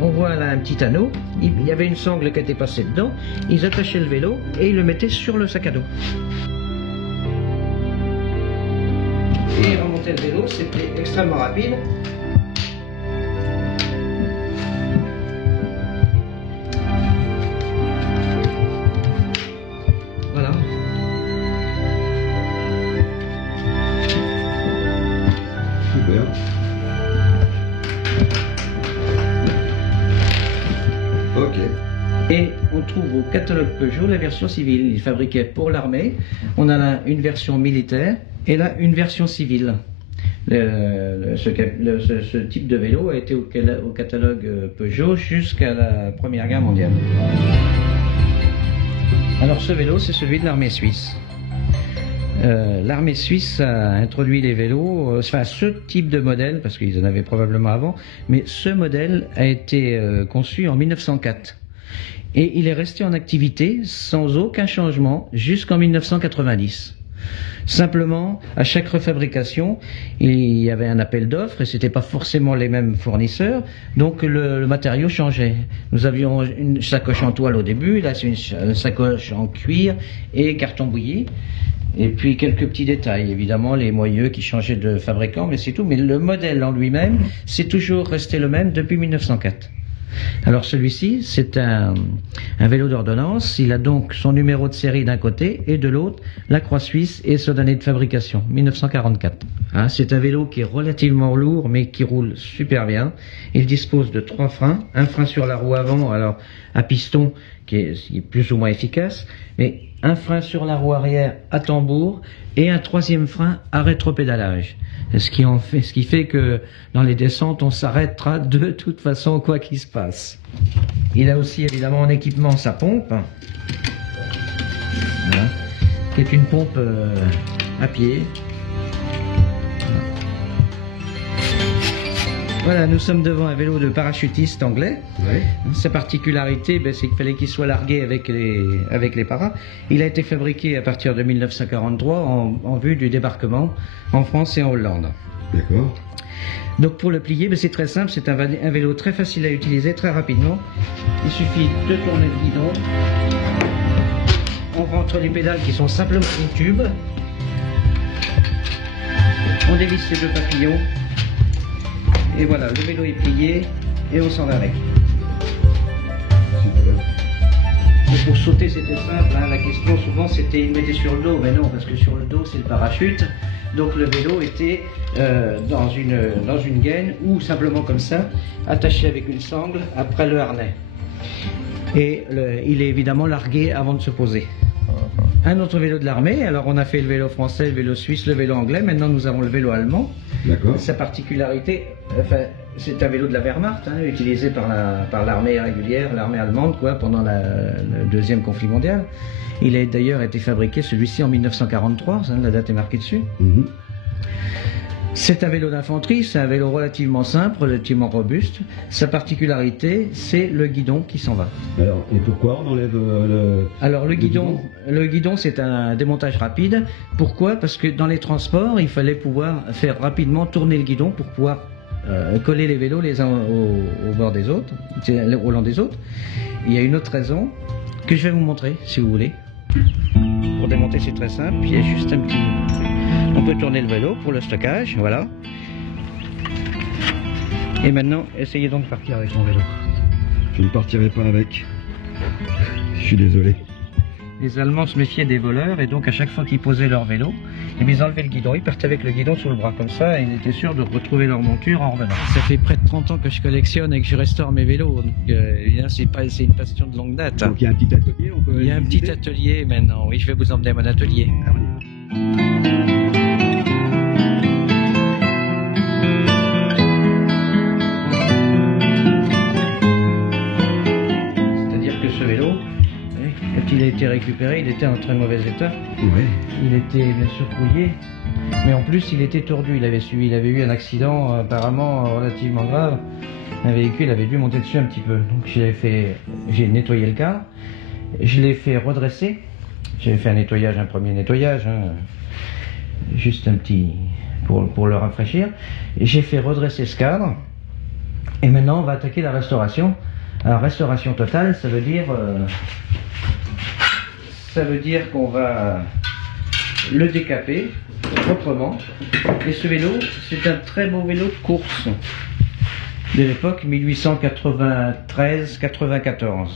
On voit là un petit anneau, il y avait une sangle qui était passée dedans, ils attachaient le vélo et ils le mettaient sur le sac à dos. Et ils remontaient le vélo, c'était extrêmement rapide. Voilà. Super. Ok. Et on trouve au catalogue Peugeot la version civile. Il fabriquait pour l'armée. On a là une version militaire et là une version civile. Ce type de vélo a été au catalogue Peugeot jusqu'à la Première Guerre mondiale. Alors ce vélo, c'est celui de l'armée suisse. L'armée suisse a introduit les vélos, enfin ce type de modèle, parce qu'ils en avaient probablement avant, mais ce modèle a été conçu en 1904. Et il est resté en activité sans aucun changement jusqu'en 1990. Simplement, à chaque refabrication, il y avait un appel d'offres et c'était pas forcément les mêmes fournisseurs, donc le matériau changeait. Nous avions une sacoche en toile au début, là c'est une sacoche en cuir et carton bouilli. Et puis quelques petits détails, évidemment les moyeux qui changeaient de fabricant, mais c'est tout. Mais le modèle en lui-même, c'est toujours resté le même depuis 1904. Alors celui-ci, c'est un vélo d'ordonnance. Il a donc son numéro de série d'un côté et de l'autre la croix suisse et son année de fabrication, 1944. Hein, c'est un vélo qui est relativement lourd mais qui roule super bien. Il dispose de 3 freins, un frein sur la roue avant, alors à piston qui est plus ou moins efficace, mais un frein sur la roue arrière à tambour et un 3e frein à rétropédalage. Ce qui fait que dans les descentes, on s'arrêtera de toute façon, quoi qu'il se passe. Il a aussi évidemment en équipement sa pompe, voilà, qui est une pompe à pied. Voilà, nous sommes devant un vélo de parachutiste anglais. Ouais. Sa particularité, c'est qu'il fallait qu'il soit largué avec les paras. Il a été fabriqué à partir de 1943 en vue du débarquement en France et en Hollande. D'accord. Donc pour le plier, c'est très simple, c'est un vélo très facile à utiliser, très rapidement. Il suffit de tourner le guidon. On rentre les pédales qui sont simplement des tubes. On dévisse les 2 papillons. Et voilà, le vélo est plié et on s'en va avec. Super. Et pour sauter, c'était simple. Hein. La question souvent, c'était il mettait sur le dos. Mais non, parce que sur le dos, c'est le parachute. Donc le vélo était dans une gaine ou simplement comme ça, attaché avec une sangle après le harnais. Et il est évidemment largué avant de se poser. Un autre vélo de l'armée. Alors on a fait le vélo français, le vélo suisse, le vélo anglais. Maintenant, nous avons le vélo allemand. D'accord. Sa particularité, c'est un vélo de la Wehrmacht, hein, utilisé par l'armée régulière, l'armée allemande, pendant le 2e conflit mondial. Il a d'ailleurs été fabriqué, celui-ci, en 1943, hein, la date est marquée dessus. C'est un vélo d'infanterie, c'est un vélo relativement simple, relativement robuste. Sa particularité, c'est le guidon qui s'en va. Alors, et pourquoi on enlève Alors le guidon, c'est un démontage rapide. Pourquoi? Parce que dans les transports, il fallait pouvoir faire rapidement tourner le guidon pour pouvoir coller les vélos les uns au bord des autres, au long des autres. Il y a une autre raison que je vais vous montrer, si vous voulez. Pour démonter, c'est très simple. Il y a juste un petit... On peut tourner le vélo pour le stockage, voilà. Et maintenant, essayez donc de partir avec mon vélo. Je ne partirai pas avec. Je suis désolé. Les Allemands se méfiaient des voleurs et donc à chaque fois qu'ils posaient leur vélo, ils enlevaient le guidon, ils partaient avec le guidon sous le bras comme ça et ils étaient sûrs de retrouver leur monture en revenant. Ça fait près de 30 ans que je collectionne et que je restaure mes vélos, donc c'est une passion de longue date. Donc il y a un petit atelier, on peut... Il y a un petit atelier maintenant, oui, je vais vous emmener à mon atelier. C'est-à-dire que ce vélo, quand il a été récupéré, il était en très mauvais état. Ouais. Il était bien sûr rouillé, mais en plus il était tordu. Il avait eu un accident apparemment relativement grave. Un véhicule avait dû monter dessus un petit peu. Donc j'ai nettoyé le car, je l'ai fait redresser. J'ai fait un premier nettoyage, hein, juste un petit pour le rafraîchir. J'ai fait redresser ce cadre. Et maintenant on va attaquer la restauration. Alors restauration totale, ça veut dire qu'on va le décaper proprement. Et ce vélo, c'est un très beau vélo de course de l'époque 1893-94.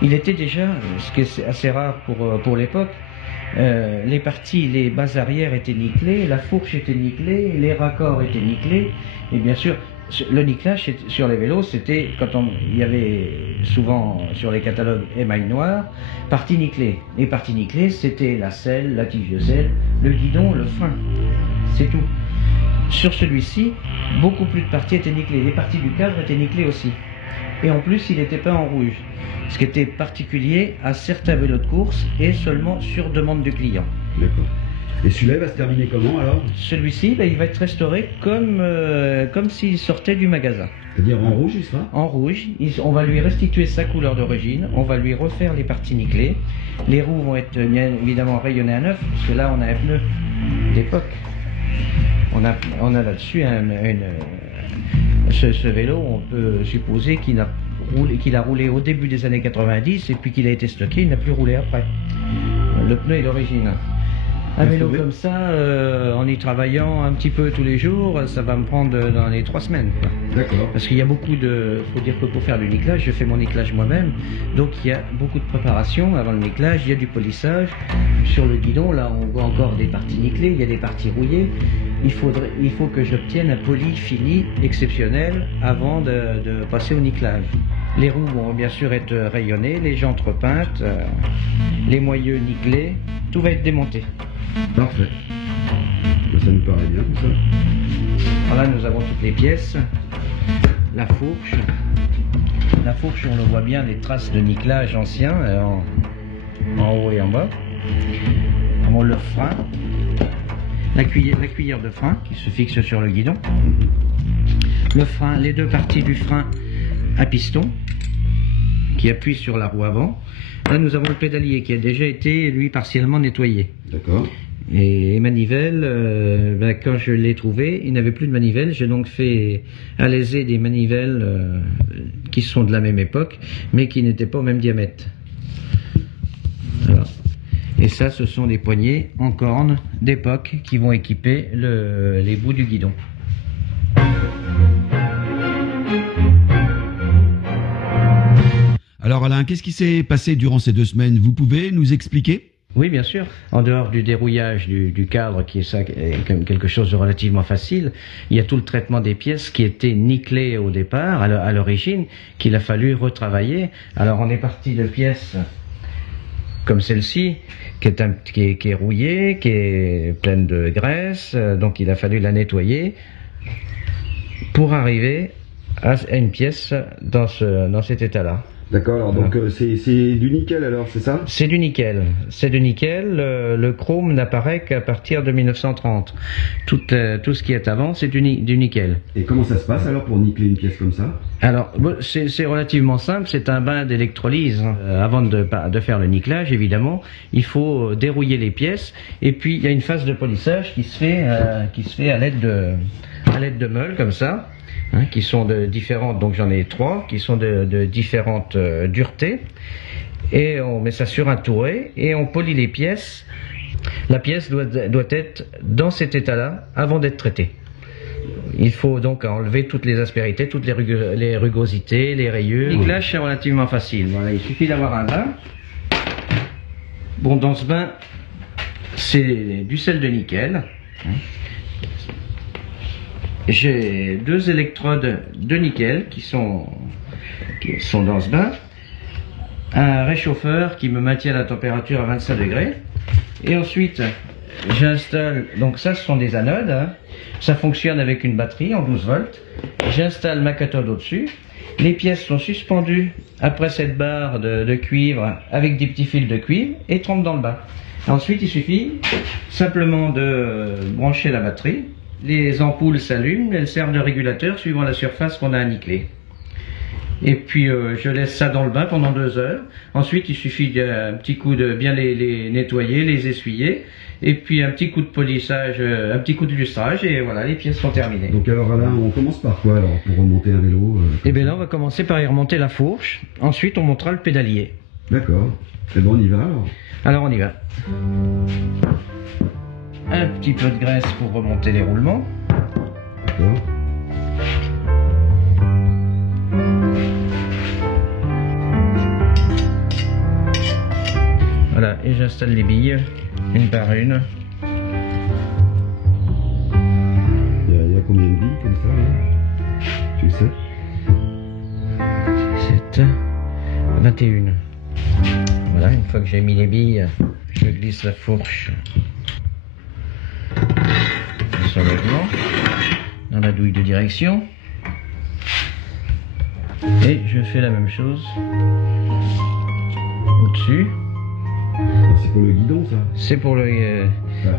Il était déjà, ce qui est assez rare pour l'époque, les bases arrière étaient nickelées, la fourche était nickelée, les raccords étaient nickelés, et bien sûr, le nickelage sur les vélos, c'était il y avait souvent sur les catalogues émail noir, partie nickelée. Les parties nickelées, c'était la selle, la tige de selle, le guidon, le frein. C'est tout. Sur celui-ci, beaucoup plus de parties étaient nickelées. Les parties du cadre étaient nickelées aussi. Et en plus, il n'était pas en rouge. Ce qui était particulier à certains vélos de course et seulement sur demande du client. D'accord. Et celui-là va se terminer comment alors? Celui-ci, il va être restauré comme s'il sortait du magasin. C'est-à-dire en rouge il sera? En rouge, on va lui restituer sa couleur d'origine, on va lui refaire les parties nickelées. Les roues vont être bien évidemment rayonnées à neuf, parce que là on a un pneu d'époque. On a là-dessus ce vélo, on peut supposer qu'il a roulé au début des années 90 et puis qu'il a été stocké, il n'a plus roulé après. Le pneu est d'origine. Un vélo comme ça, en y travaillant un petit peu tous les jours, ça va me prendre dans les 3 semaines. D'accord. Parce qu'il y a beaucoup de... faut dire que pour faire du nickelage, je fais mon nickelage moi-même. Donc il y a beaucoup de préparation avant le nickelage, il y a du polissage. Sur le guidon, là on voit encore des parties nickelées, il y a des parties rouillées. Il faut que j'obtienne un poli fini exceptionnel avant de passer au nickelage. Les roues vont bien sûr être rayonnées, les jantes repeintes, les moyeux nickelés, tout va être démonté. Parfait. Ça nous paraît bien tout ça. Voilà, nous avons toutes les pièces. La fourche. La fourche, on le voit bien, des traces de nickelage ancien en haut et en bas. Bon, le frein. La cuillère de frein qui se fixe sur le guidon. Le frein, les deux parties du frein à piston qui appuie sur la roue avant. Là, nous avons le pédalier qui a déjà été, lui, partiellement nettoyé. D'accord. Et les manivelles, quand je l'ai trouvé, il n'avait plus de manivelles. J'ai donc fait alaiser des manivelles qui sont de la même époque, mais qui n'étaient pas au même diamètre. Voilà. Et ça, ce sont des poignées en corne d'époque qui vont équiper les bouts du guidon. Alors Alain, qu'est-ce qui s'est passé durant ces 2 semaines? Vous pouvez nous expliquer? Oui, bien sûr. En dehors du dérouillage du cadre, qui est quelque chose de relativement facile, il y a tout le traitement des pièces qui étaient nickelées au départ, à l'origine, qu'il a fallu retravailler. Alors on est parti de pièces comme celle-ci, qui est rouillée, qui est pleine de graisse, donc il a fallu la nettoyer pour arriver à une pièce dans cet état-là. D'accord, alors donc c'est du nickel alors, c'est ça? C'est du nickel. C'est du nickel. Le chrome n'apparaît qu'à partir de 1930. Tout ce qui est avant, c'est du nickel. Et comment ça se passe alors pour nickeler une pièce comme ça? Alors, c'est relativement simple. C'est un bain d'électrolyse. Avant de faire le nickelage, évidemment, il faut dérouiller les pièces. Et puis, il y a une phase de polissage qui se fait à l'aide de meules comme ça. Qui sont de différentes, donc j'en ai 3, qui sont de différentes duretés, et on met ça sur un touret, et on polit les pièces. La pièce doit être dans cet état-là, avant d'être traitée. Il faut donc enlever toutes les aspérités, toutes les rugosités, les rayures. Le nickelage, c'est relativement facile. Voilà, il suffit d'avoir un bain. Bon, dans ce bain, c'est du sel de nickel. J'ai 2 électrodes de nickel qui sont dans ce bain, un réchauffeur qui me maintient la température à 25 degrés, et ensuite j'installe, donc ça ce sont des anodes, ça fonctionne avec une batterie en 12 volts, j'installe ma cathode au-dessus, les pièces sont suspendues après cette barre de cuivre avec des petits fils de cuivre et trempent dans le bain. Ensuite il suffit simplement de brancher la batterie. Les ampoules s'allument, elles servent de régulateur suivant la surface qu'on a à nickeler. Et puis je laisse ça dans le bain pendant 2 heures. Ensuite il suffit d'un petit coup de bien les nettoyer, les essuyer. Et puis un petit coup de polissage, un petit coup de lustrage et voilà, les pièces sont terminées. Donc alors Alain, on commence par quoi alors pour remonter un vélo Et bien là on va commencer par y remonter la fourche. Ensuite on montera le pédalier. D'accord. C'est bon, on y va alors? Alors on y va. Un petit peu de graisse pour remonter les roulements. D'accord. Voilà, et j'installe les billes, une par une. Il y a combien de billes comme ça là? Tu le sais? C'est 21. Voilà, une fois que j'ai mis les billes, je glisse la fourche sur le blanc, dans la douille de direction, et je fais la même chose au-dessus. C'est pour le guidon, ça? C'est pour le...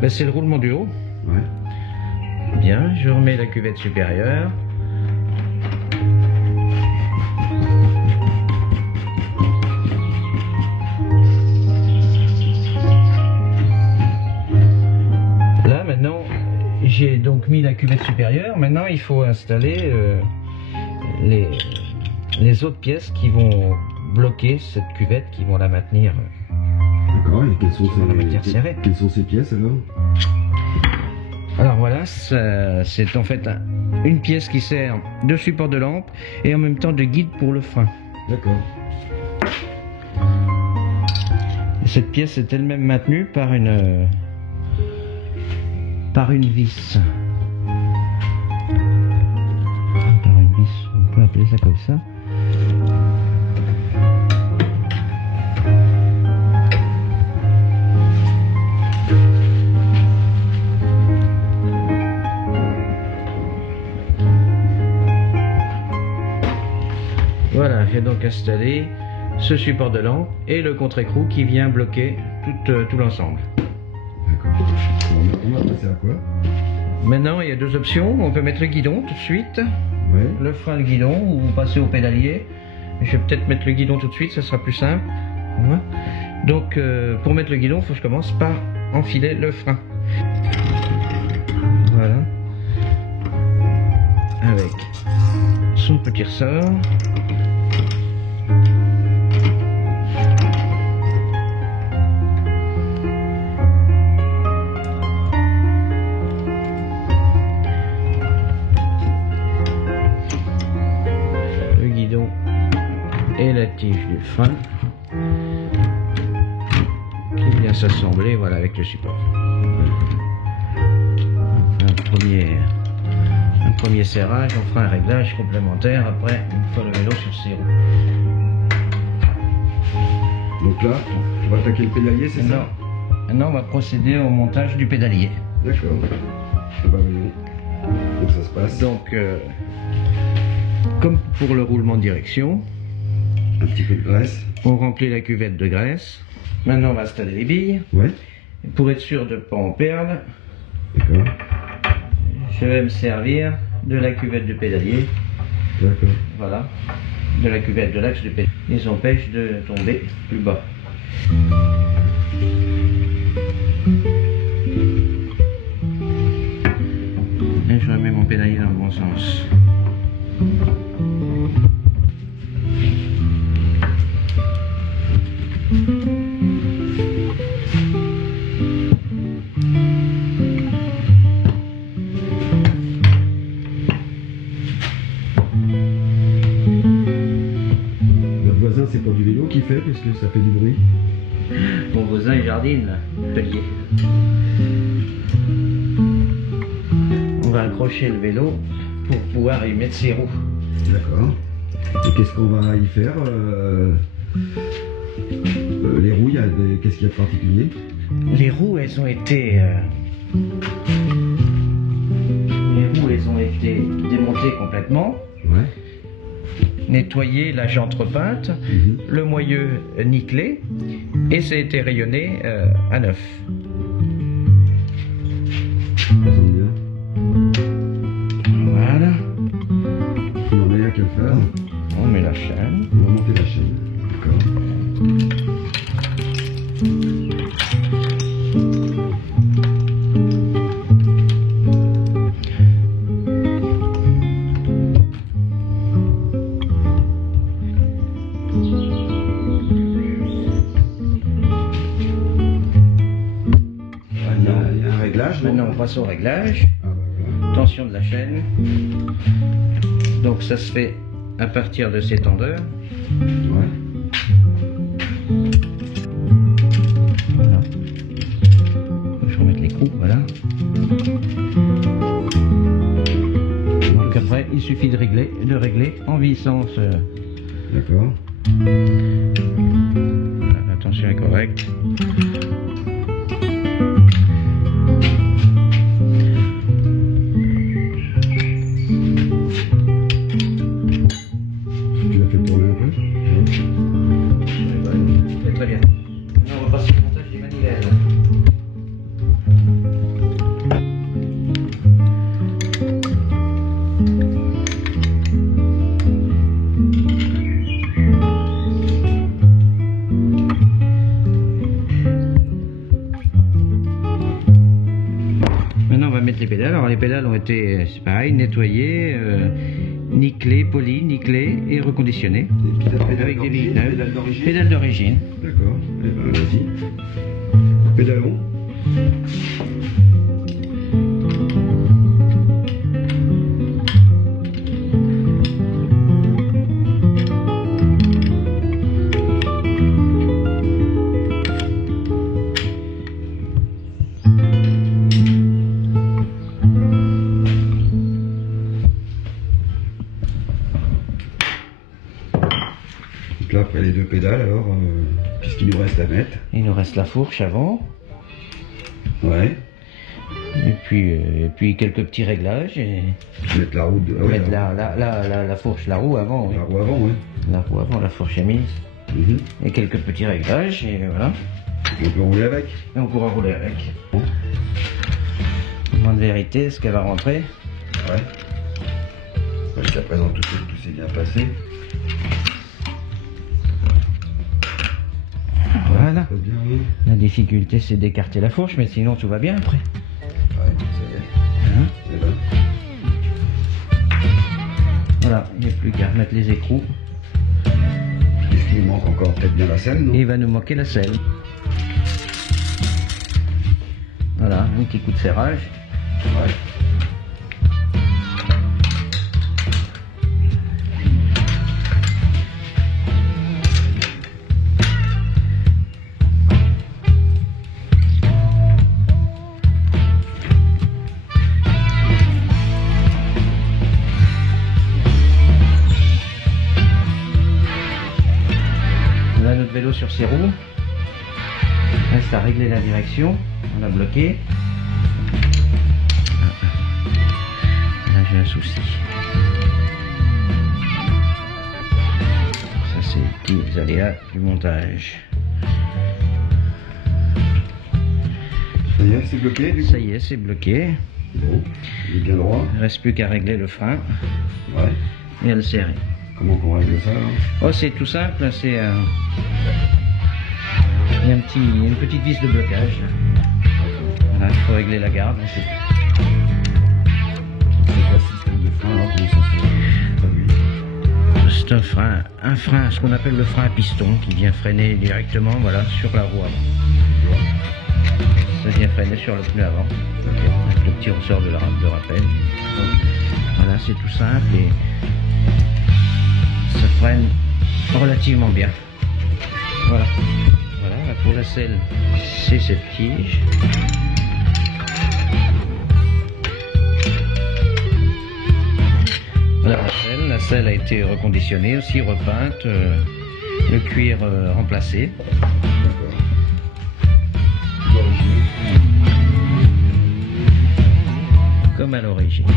ben, c'est le roulement du haut. Ouais. Bien, je remets la cuvette supérieure. Là, maintenant, j'ai donc mis la cuvette supérieure. Maintenant, il faut installer les autres pièces qui vont bloquer cette cuvette, qui vont la maintenir. D'accord, et quelles sont ces pièces alors? Alors voilà, c'est en fait une pièce qui sert de support de lampe et en même temps de guide pour le frein. D'accord. Cette pièce est elle-même maintenue par une vis. Par une vis, on peut appeler ça comme ça. Voilà, j'ai donc installé ce support de lampe et le contre-écrou qui vient bloquer tout l'ensemble. D'accord. On va passer à quoi? Maintenant, il y a deux options. On peut mettre le guidon tout de suite, Ouais. le frein, le guidon, ou passer au pédalier. Je vais peut-être mettre le guidon tout de suite, ça sera plus simple. Voilà. Donc, pour mettre le guidon, il faut que je commence par enfiler le frein. Voilà. Avec son petit ressort. Et la tige du frein qui vient s'assembler, voilà, avec le support. On fait un premier serrage, on fera un réglage complémentaire après, une fois le vélo sur ses roues. Donc là, on va attaquer le pédalier, c'est ça? Maintenant, on va procéder au montage du pédalier. D'accord. Bah, voyons. Donc ça se passe. Donc, comme pour le roulement de direction, un petit peu de graisse. On remplit la cuvette de graisse. Maintenant, on va installer les billes. Ouais. Pour être sûr de ne pas en perdre, d'accord, je vais me servir de la cuvette de pédalier. D'accord. Voilà. De la cuvette de l'axe du pédalier. Ils empêchent de tomber plus bas. Et je remets mon pédalier dans le bon sens. Votre voisin, c'est pas du vélo qu'il fait puisque ça fait du bruit? Mon voisin il jardine, pelier. On va accrocher le vélo pour pouvoir y mettre ses roues. D'accord. Et qu'est-ce qu'on va y faire les roues, qu'est-ce qu'il y a de particulier? Les roues, elles ont été démontées complètement. Ouais. Nettoyer la jante repeinte, le moyeu nickelé, et ça a été rayonné à neuf. Ça sent bien. Voilà. On en met à quelle phase? On met la chaîne. On va monter la chaîne. D'accord. Maintenant on passe au réglage. Tension de la chaîne. Donc ça se fait à partir de ces tendeurs. Ouais. Voilà. Je vais remettre l'écrou, voilà. Donc après il suffit de régler en vissant ce... D'accord. Voilà, la tension est correcte. Très bien. Maintenant, on va passer au montage. mettre les pédales. Alors les pédales ont été, c'est pareil, nettoyées, nickelées, polies, nickelées et reconditionnées. Avec des billes neuves. Pédales d'origine. D'accord, eh ben vas-y. Pédalons. Là, après les deux pédales, alors, qu'est-ce qu'il nous reste à mettre? Il nous reste la fourche avant. Ouais. Et puis quelques petits réglages. Et Mettre la roue, mettre la fourche, la roue avant. Oui. La roue avant, oui. La roue avant, la fourche est mise. Et quelques petits réglages, et voilà. On peut rouler avec. Et on pourra rouler avec. Moins de vérité, est-ce qu'elle va rentrer? Ouais. Jusqu'à présent, tout s'est bien passé. Voilà. Bien, oui. La difficulté, c'est d'écarter la fourche, mais sinon tout va bien après. Ouais, ça y est. Hein? C'est là. Voilà, il n'y a plus qu'à remettre les écrous. Est-ce qu'il nous manque encore peut-être bien la selle, non? Et il va nous manquer la selle. Voilà, un petit coup de serrage. Ouais. Notre vélo sur ses roues. Reste à régler la direction. On l'a bloqué. Là j'ai un souci. Ça c'est les petits aléas du montage. Ça y est, c'est bloqué du coup? Ça y est, c'est bloqué. Bon, il est bien droit. Il ne reste plus qu'à régler le frein. Ouais. Et à le serrer. Comment on règle ça alors? Oh, c'est tout simple, c'est il y a une petite vis de blocage. Voilà, il faut régler la garde. C'est quoi ce système de frein alors? Comment ça se traduit? C'est un frein, ce qu'on appelle le frein à piston, qui vient freiner directement, voilà, sur la roue avant. Ça vient freiner sur le pneu avant, avec le petit ressort de rappel. Voilà, c'est tout simple et ça freine relativement bien. Voilà. Voilà, pour la selle, c'est cette tige. Voilà la selle a été reconditionnée, aussi repeinte, le cuir remplacé. Comme à l'origine.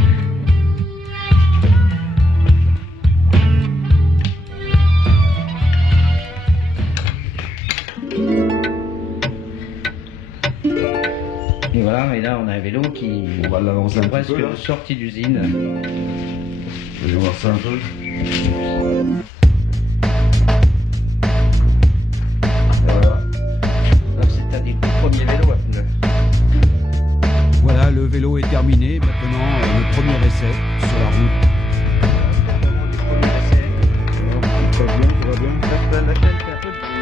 Et voilà, et là on a un vélo qui On va l'avancer un presque petit peu là. sorti d'usine. Allez voir ça un peu. Voilà. Alors c'est un des premiers vélos à pneus. Voilà, le vélo est terminé. Maintenant, le premier essai sur la route. Ça va bien, ça va bien. La chaîne fait un peu de bruit.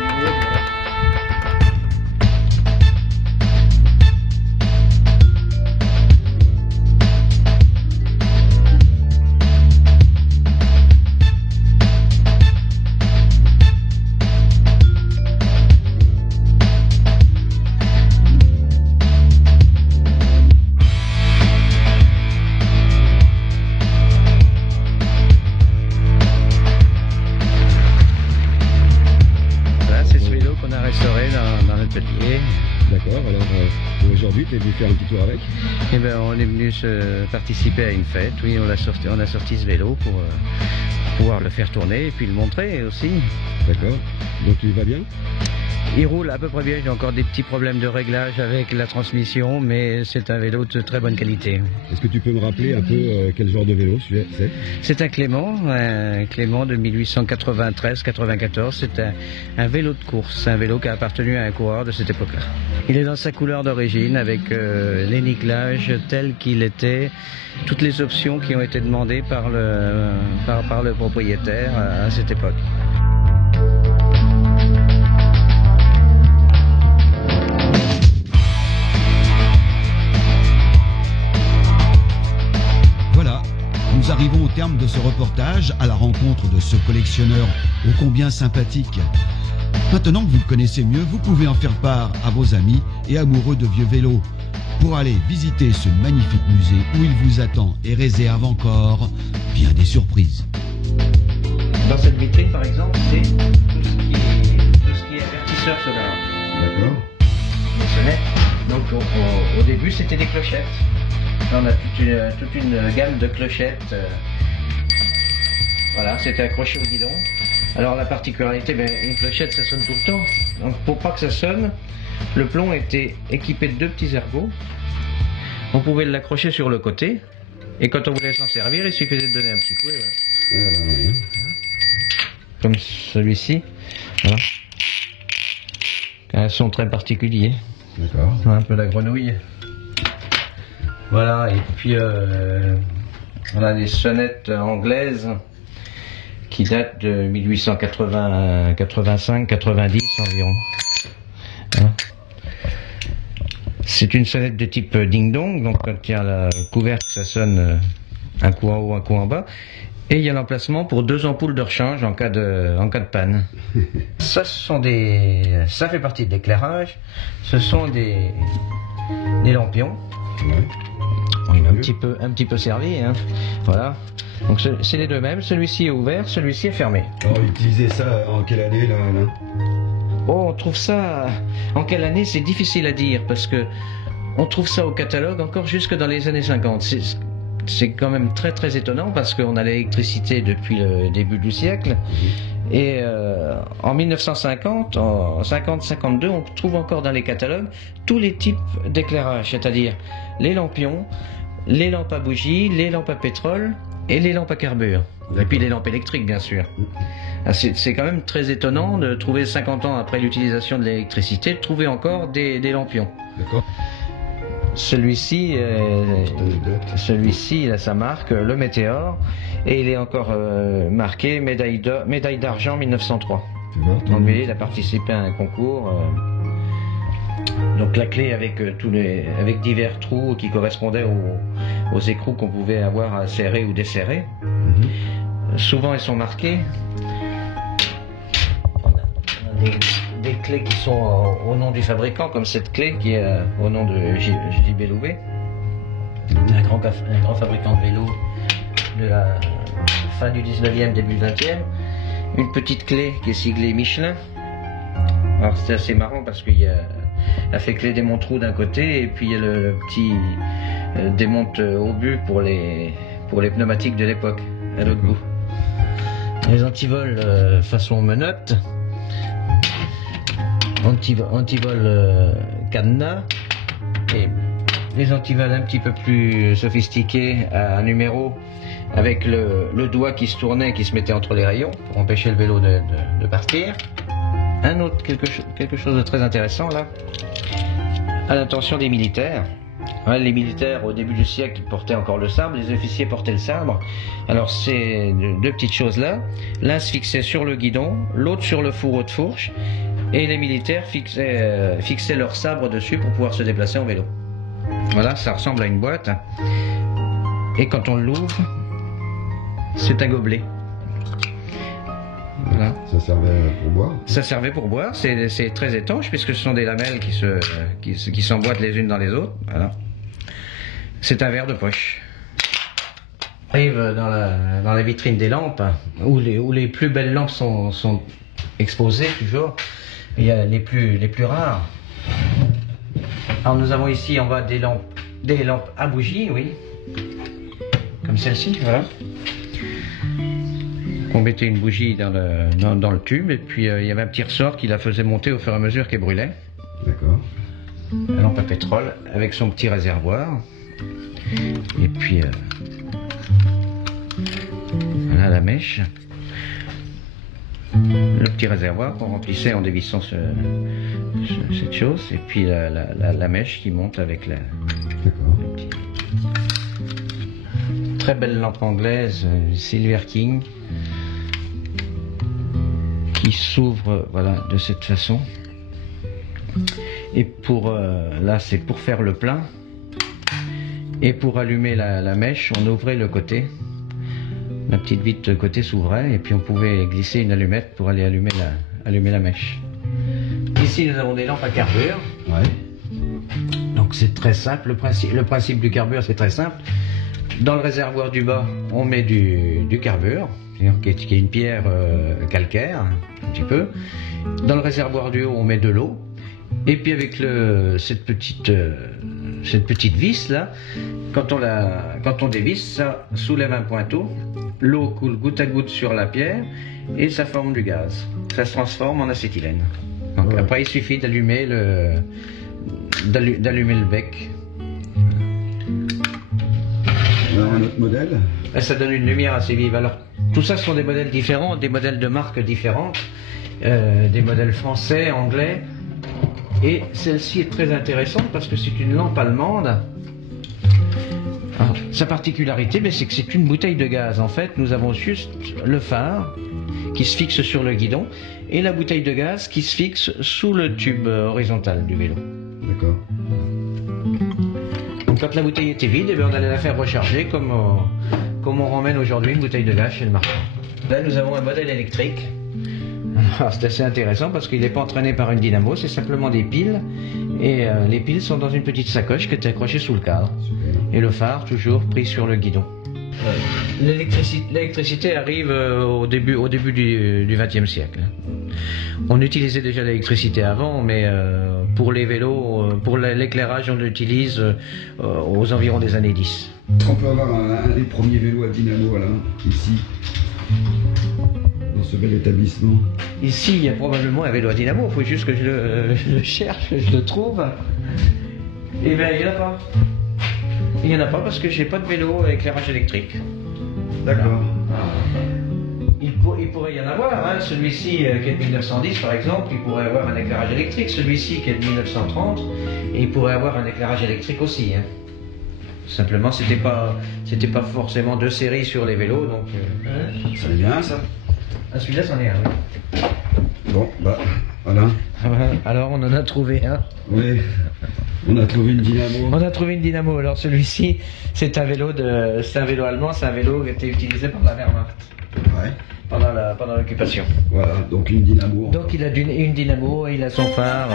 Dans notre atelier. D'accord, alors aujourd'hui tu es venu faire un petit tour avec? Eh ben, on est venu participer à une fête, oui, on a sorti ce vélo pour pouvoir le faire tourner et puis le montrer aussi. D'accord, donc il va bien? Il roule à peu près bien, j'ai encore des petits problèmes de réglage avec la transmission, mais c'est un vélo de très bonne qualité. Est-ce que tu peux me rappeler un peu quel genre de vélo c'est? C'est un Clément de 1893-94, c'est un vélo de course, un vélo qui a appartenu à un coureur de cette époque-là. Il est dans sa couleur d'origine avec les nicklages tels qu'il était, toutes les options qui ont été demandées par le propriétaire à cette époque. Nous arrivons au terme de ce reportage à la rencontre de ce collectionneur ô combien sympathique. Maintenant que vous le connaissez mieux, vous pouvez en faire part à vos amis et amoureux de vieux vélos pour aller visiter ce magnifique musée où il vous attend et réserve encore bien des surprises. Dans cette vitrine, par exemple, c'est tout ce qui est avertisseur sonore. D'accord. Les sonnettes. Donc au début, c'était des clochettes. Là, on a toute une gamme de clochettes. Voilà, c'était accroché au guidon. Alors la particularité, une clochette, ça sonne tout le temps. Donc pour pas que ça sonne, le plomb était équipé de 2 petits ergots. On pouvait l'accrocher sur le côté. Et quand on voulait s'en servir, il suffisait de donner un petit coup. Et voilà. Comme celui-ci. Voilà. Un son très particulier. D'accord. Un peu la grenouille. Voilà, et puis on a des sonnettes anglaises qui datent de 1885-90 environ. Voilà. C'est une sonnette de type ding-dong, donc quand il y a le couvercle, ça sonne un coup en haut, un coup en bas. Et il y a l'emplacement pour 2 ampoules de rechange en cas de panne. Ça fait partie de l'éclairage. Ce sont des lampions. Ouais. Un petit peu servi, hein. Voilà. Donc c'est les deux mêmes. Celui-ci est ouvert, celui-ci est fermé. Alors, utilisez ça en quelle année là? Oh, on trouve ça en quelle année? C'est difficile à dire parce que on trouve ça au catalogue encore jusque dans les années 50. C'est quand même très très étonnant parce qu'on a l'électricité depuis le début du siècle. Et en 1950, en 50-52, on trouve encore dans les catalogues tous les types d'éclairage, c'est-à-dire les lampions, les lampes à bougie, les lampes à pétrole et les lampes à carbure. Et puis les lampes électriques, bien sûr. C'est quand même très étonnant de trouver 50 ans après l'utilisation de l'électricité, de trouver encore des lampions. D'accord. Celui-ci, il a sa marque, le Météore, et il est encore marqué médaille d'argent 1903. Donc lui, il a participé à un concours. Donc la clé avec divers trous qui correspondaient aux écrous qu'on pouvait avoir à serrer ou desserrer. Souvent, elles sont marquées. On a des clés qui sont au nom du fabricant, comme cette clé qui est au nom de JB Louvet, un grand fabricant de vélos de la fin du 19e, début 20e. Une petite clé qui est siglée Michelin. Alors c'est assez marrant parce qu'il y a la fait clé démonte trou d'un côté et puis il y a le petit démonte obus pour les pneumatiques de l'époque à l'autre bout. Les antivols façon menotte. Antivol cadenas et les antivols un petit peu plus sophistiqués à un numéro avec le doigt qui se tournait, qui se mettait entre les rayons pour empêcher le vélo de partir. Un autre quelque chose de très intéressant là, à l'attention des militaires. Ouais, les militaires au début du siècle portaient encore le sabre, les officiers portaient le sabre. Alors ces 2 petites choses là, l'un se fixait sur le guidon, l'autre sur le fourreau de fourche. Et les militaires fixaient leur sabre dessus pour pouvoir se déplacer en vélo. Voilà, ça ressemble à une boîte. Et quand on l'ouvre, c'est un gobelet. Voilà. Ça servait pour boire? Ça servait pour boire. C'est très étanche puisque ce sont des lamelles qui s'emboîtent les unes dans les autres. Voilà. C'est un verre de poche. On arrive dans la vitrine des lampes où les plus belles lampes sont exposées toujours. Il y a les plus rares. Alors nous avons ici en bas des lampes à bougie, oui, comme celle-ci, voilà. On mettait une bougie dans le tube et puis il y avait un petit ressort qui la faisait monter au fur et à mesure qu'elle brûlait. D'accord. La lampe à pétrole avec son petit réservoir. Et puis voilà la mèche. Le petit réservoir qu'on remplissait en dévissant cette chose. Et puis la mèche qui monte avec la... D'accord. Très belle lampe anglaise, Silver King, qui s'ouvre voilà, de cette façon. Et pour là, c'est pour faire le plein. Et pour allumer la mèche, on ouvrait le côté. La petite vitre de côté s'ouvrait et puis on pouvait glisser une allumette pour aller allumer la mèche. Ici, nous avons des lampes à carbure. Ouais. Donc c'est très simple. Le principe du carbure, c'est très simple. Dans le réservoir du bas, on met du carbure, qui est une pierre calcaire, un petit peu. Dans le réservoir du haut, on met de l'eau. Et puis avec cette petite vis là, quand on dévisse, ça soulève un pointeau. L'eau coule goutte à goutte sur la pierre et ça forme du gaz. Ça se transforme en acétylène. Donc ouais. Après, il suffit d'allumer le bec. Alors un autre modèle. Et ça donne une lumière assez vive. Alors, tout ça sont des modèles différents, des modèles de marques différentes, des modèles français, anglais. Et celle-ci est très intéressante parce que c'est une lampe allemande. Alors, sa particularité, c'est que c'est une bouteille de gaz. En fait, nous avons juste le phare qui se fixe sur le guidon et la bouteille de gaz qui se fixe sous le tube horizontal du vélo. D'accord. Donc quand la bouteille était vide, on allait la faire recharger comme on ramène aujourd'hui une bouteille de gaz chez le marchand. Là, nous avons un modèle électrique. C'est assez intéressant parce qu'il n'est pas entraîné par une dynamo, c'est simplement des piles. Et les piles sont dans une petite sacoche qui est accrochée sous le cadre. Super. Et le phare toujours pris sur le guidon. L'électricité arrive au début du XXe siècle. On utilisait déjà l'électricité avant, mais pour les vélos, pour l'éclairage, on l'utilise aux environs des années 10. On peut avoir un des premiers vélos à dynamo là, ici, dans ce bel établissement. Ici, il y a probablement un vélo à dynamo, il faut juste que je le cherche, que je le trouve. Eh bien, il n'y en a pas. Il n'y en a pas parce que j'ai pas de vélo à éclairage électrique. D'accord. Il pourrait y en avoir, hein. Celui-ci qui est de 1910 par exemple, il pourrait avoir un éclairage électrique. Celui-ci qui est de 1930, et il pourrait avoir un éclairage électrique aussi. Hein. Simplement, c'était pas forcément de série sur les vélos, donc. Ça est bien ça. Ah, celui-là, c'en est un. Oui. Bon, bah voilà. Alors, on en a trouvé un. Oui. On a trouvé une dynamo. On a trouvé une dynamo. Alors celui-ci, c'est un vélo allemand, c'est un vélo qui a été utilisé par la Wehrmacht. Ouais. Pendant l'occupation. Voilà, donc une dynamo. Donc il a une dynamo et il a son phare.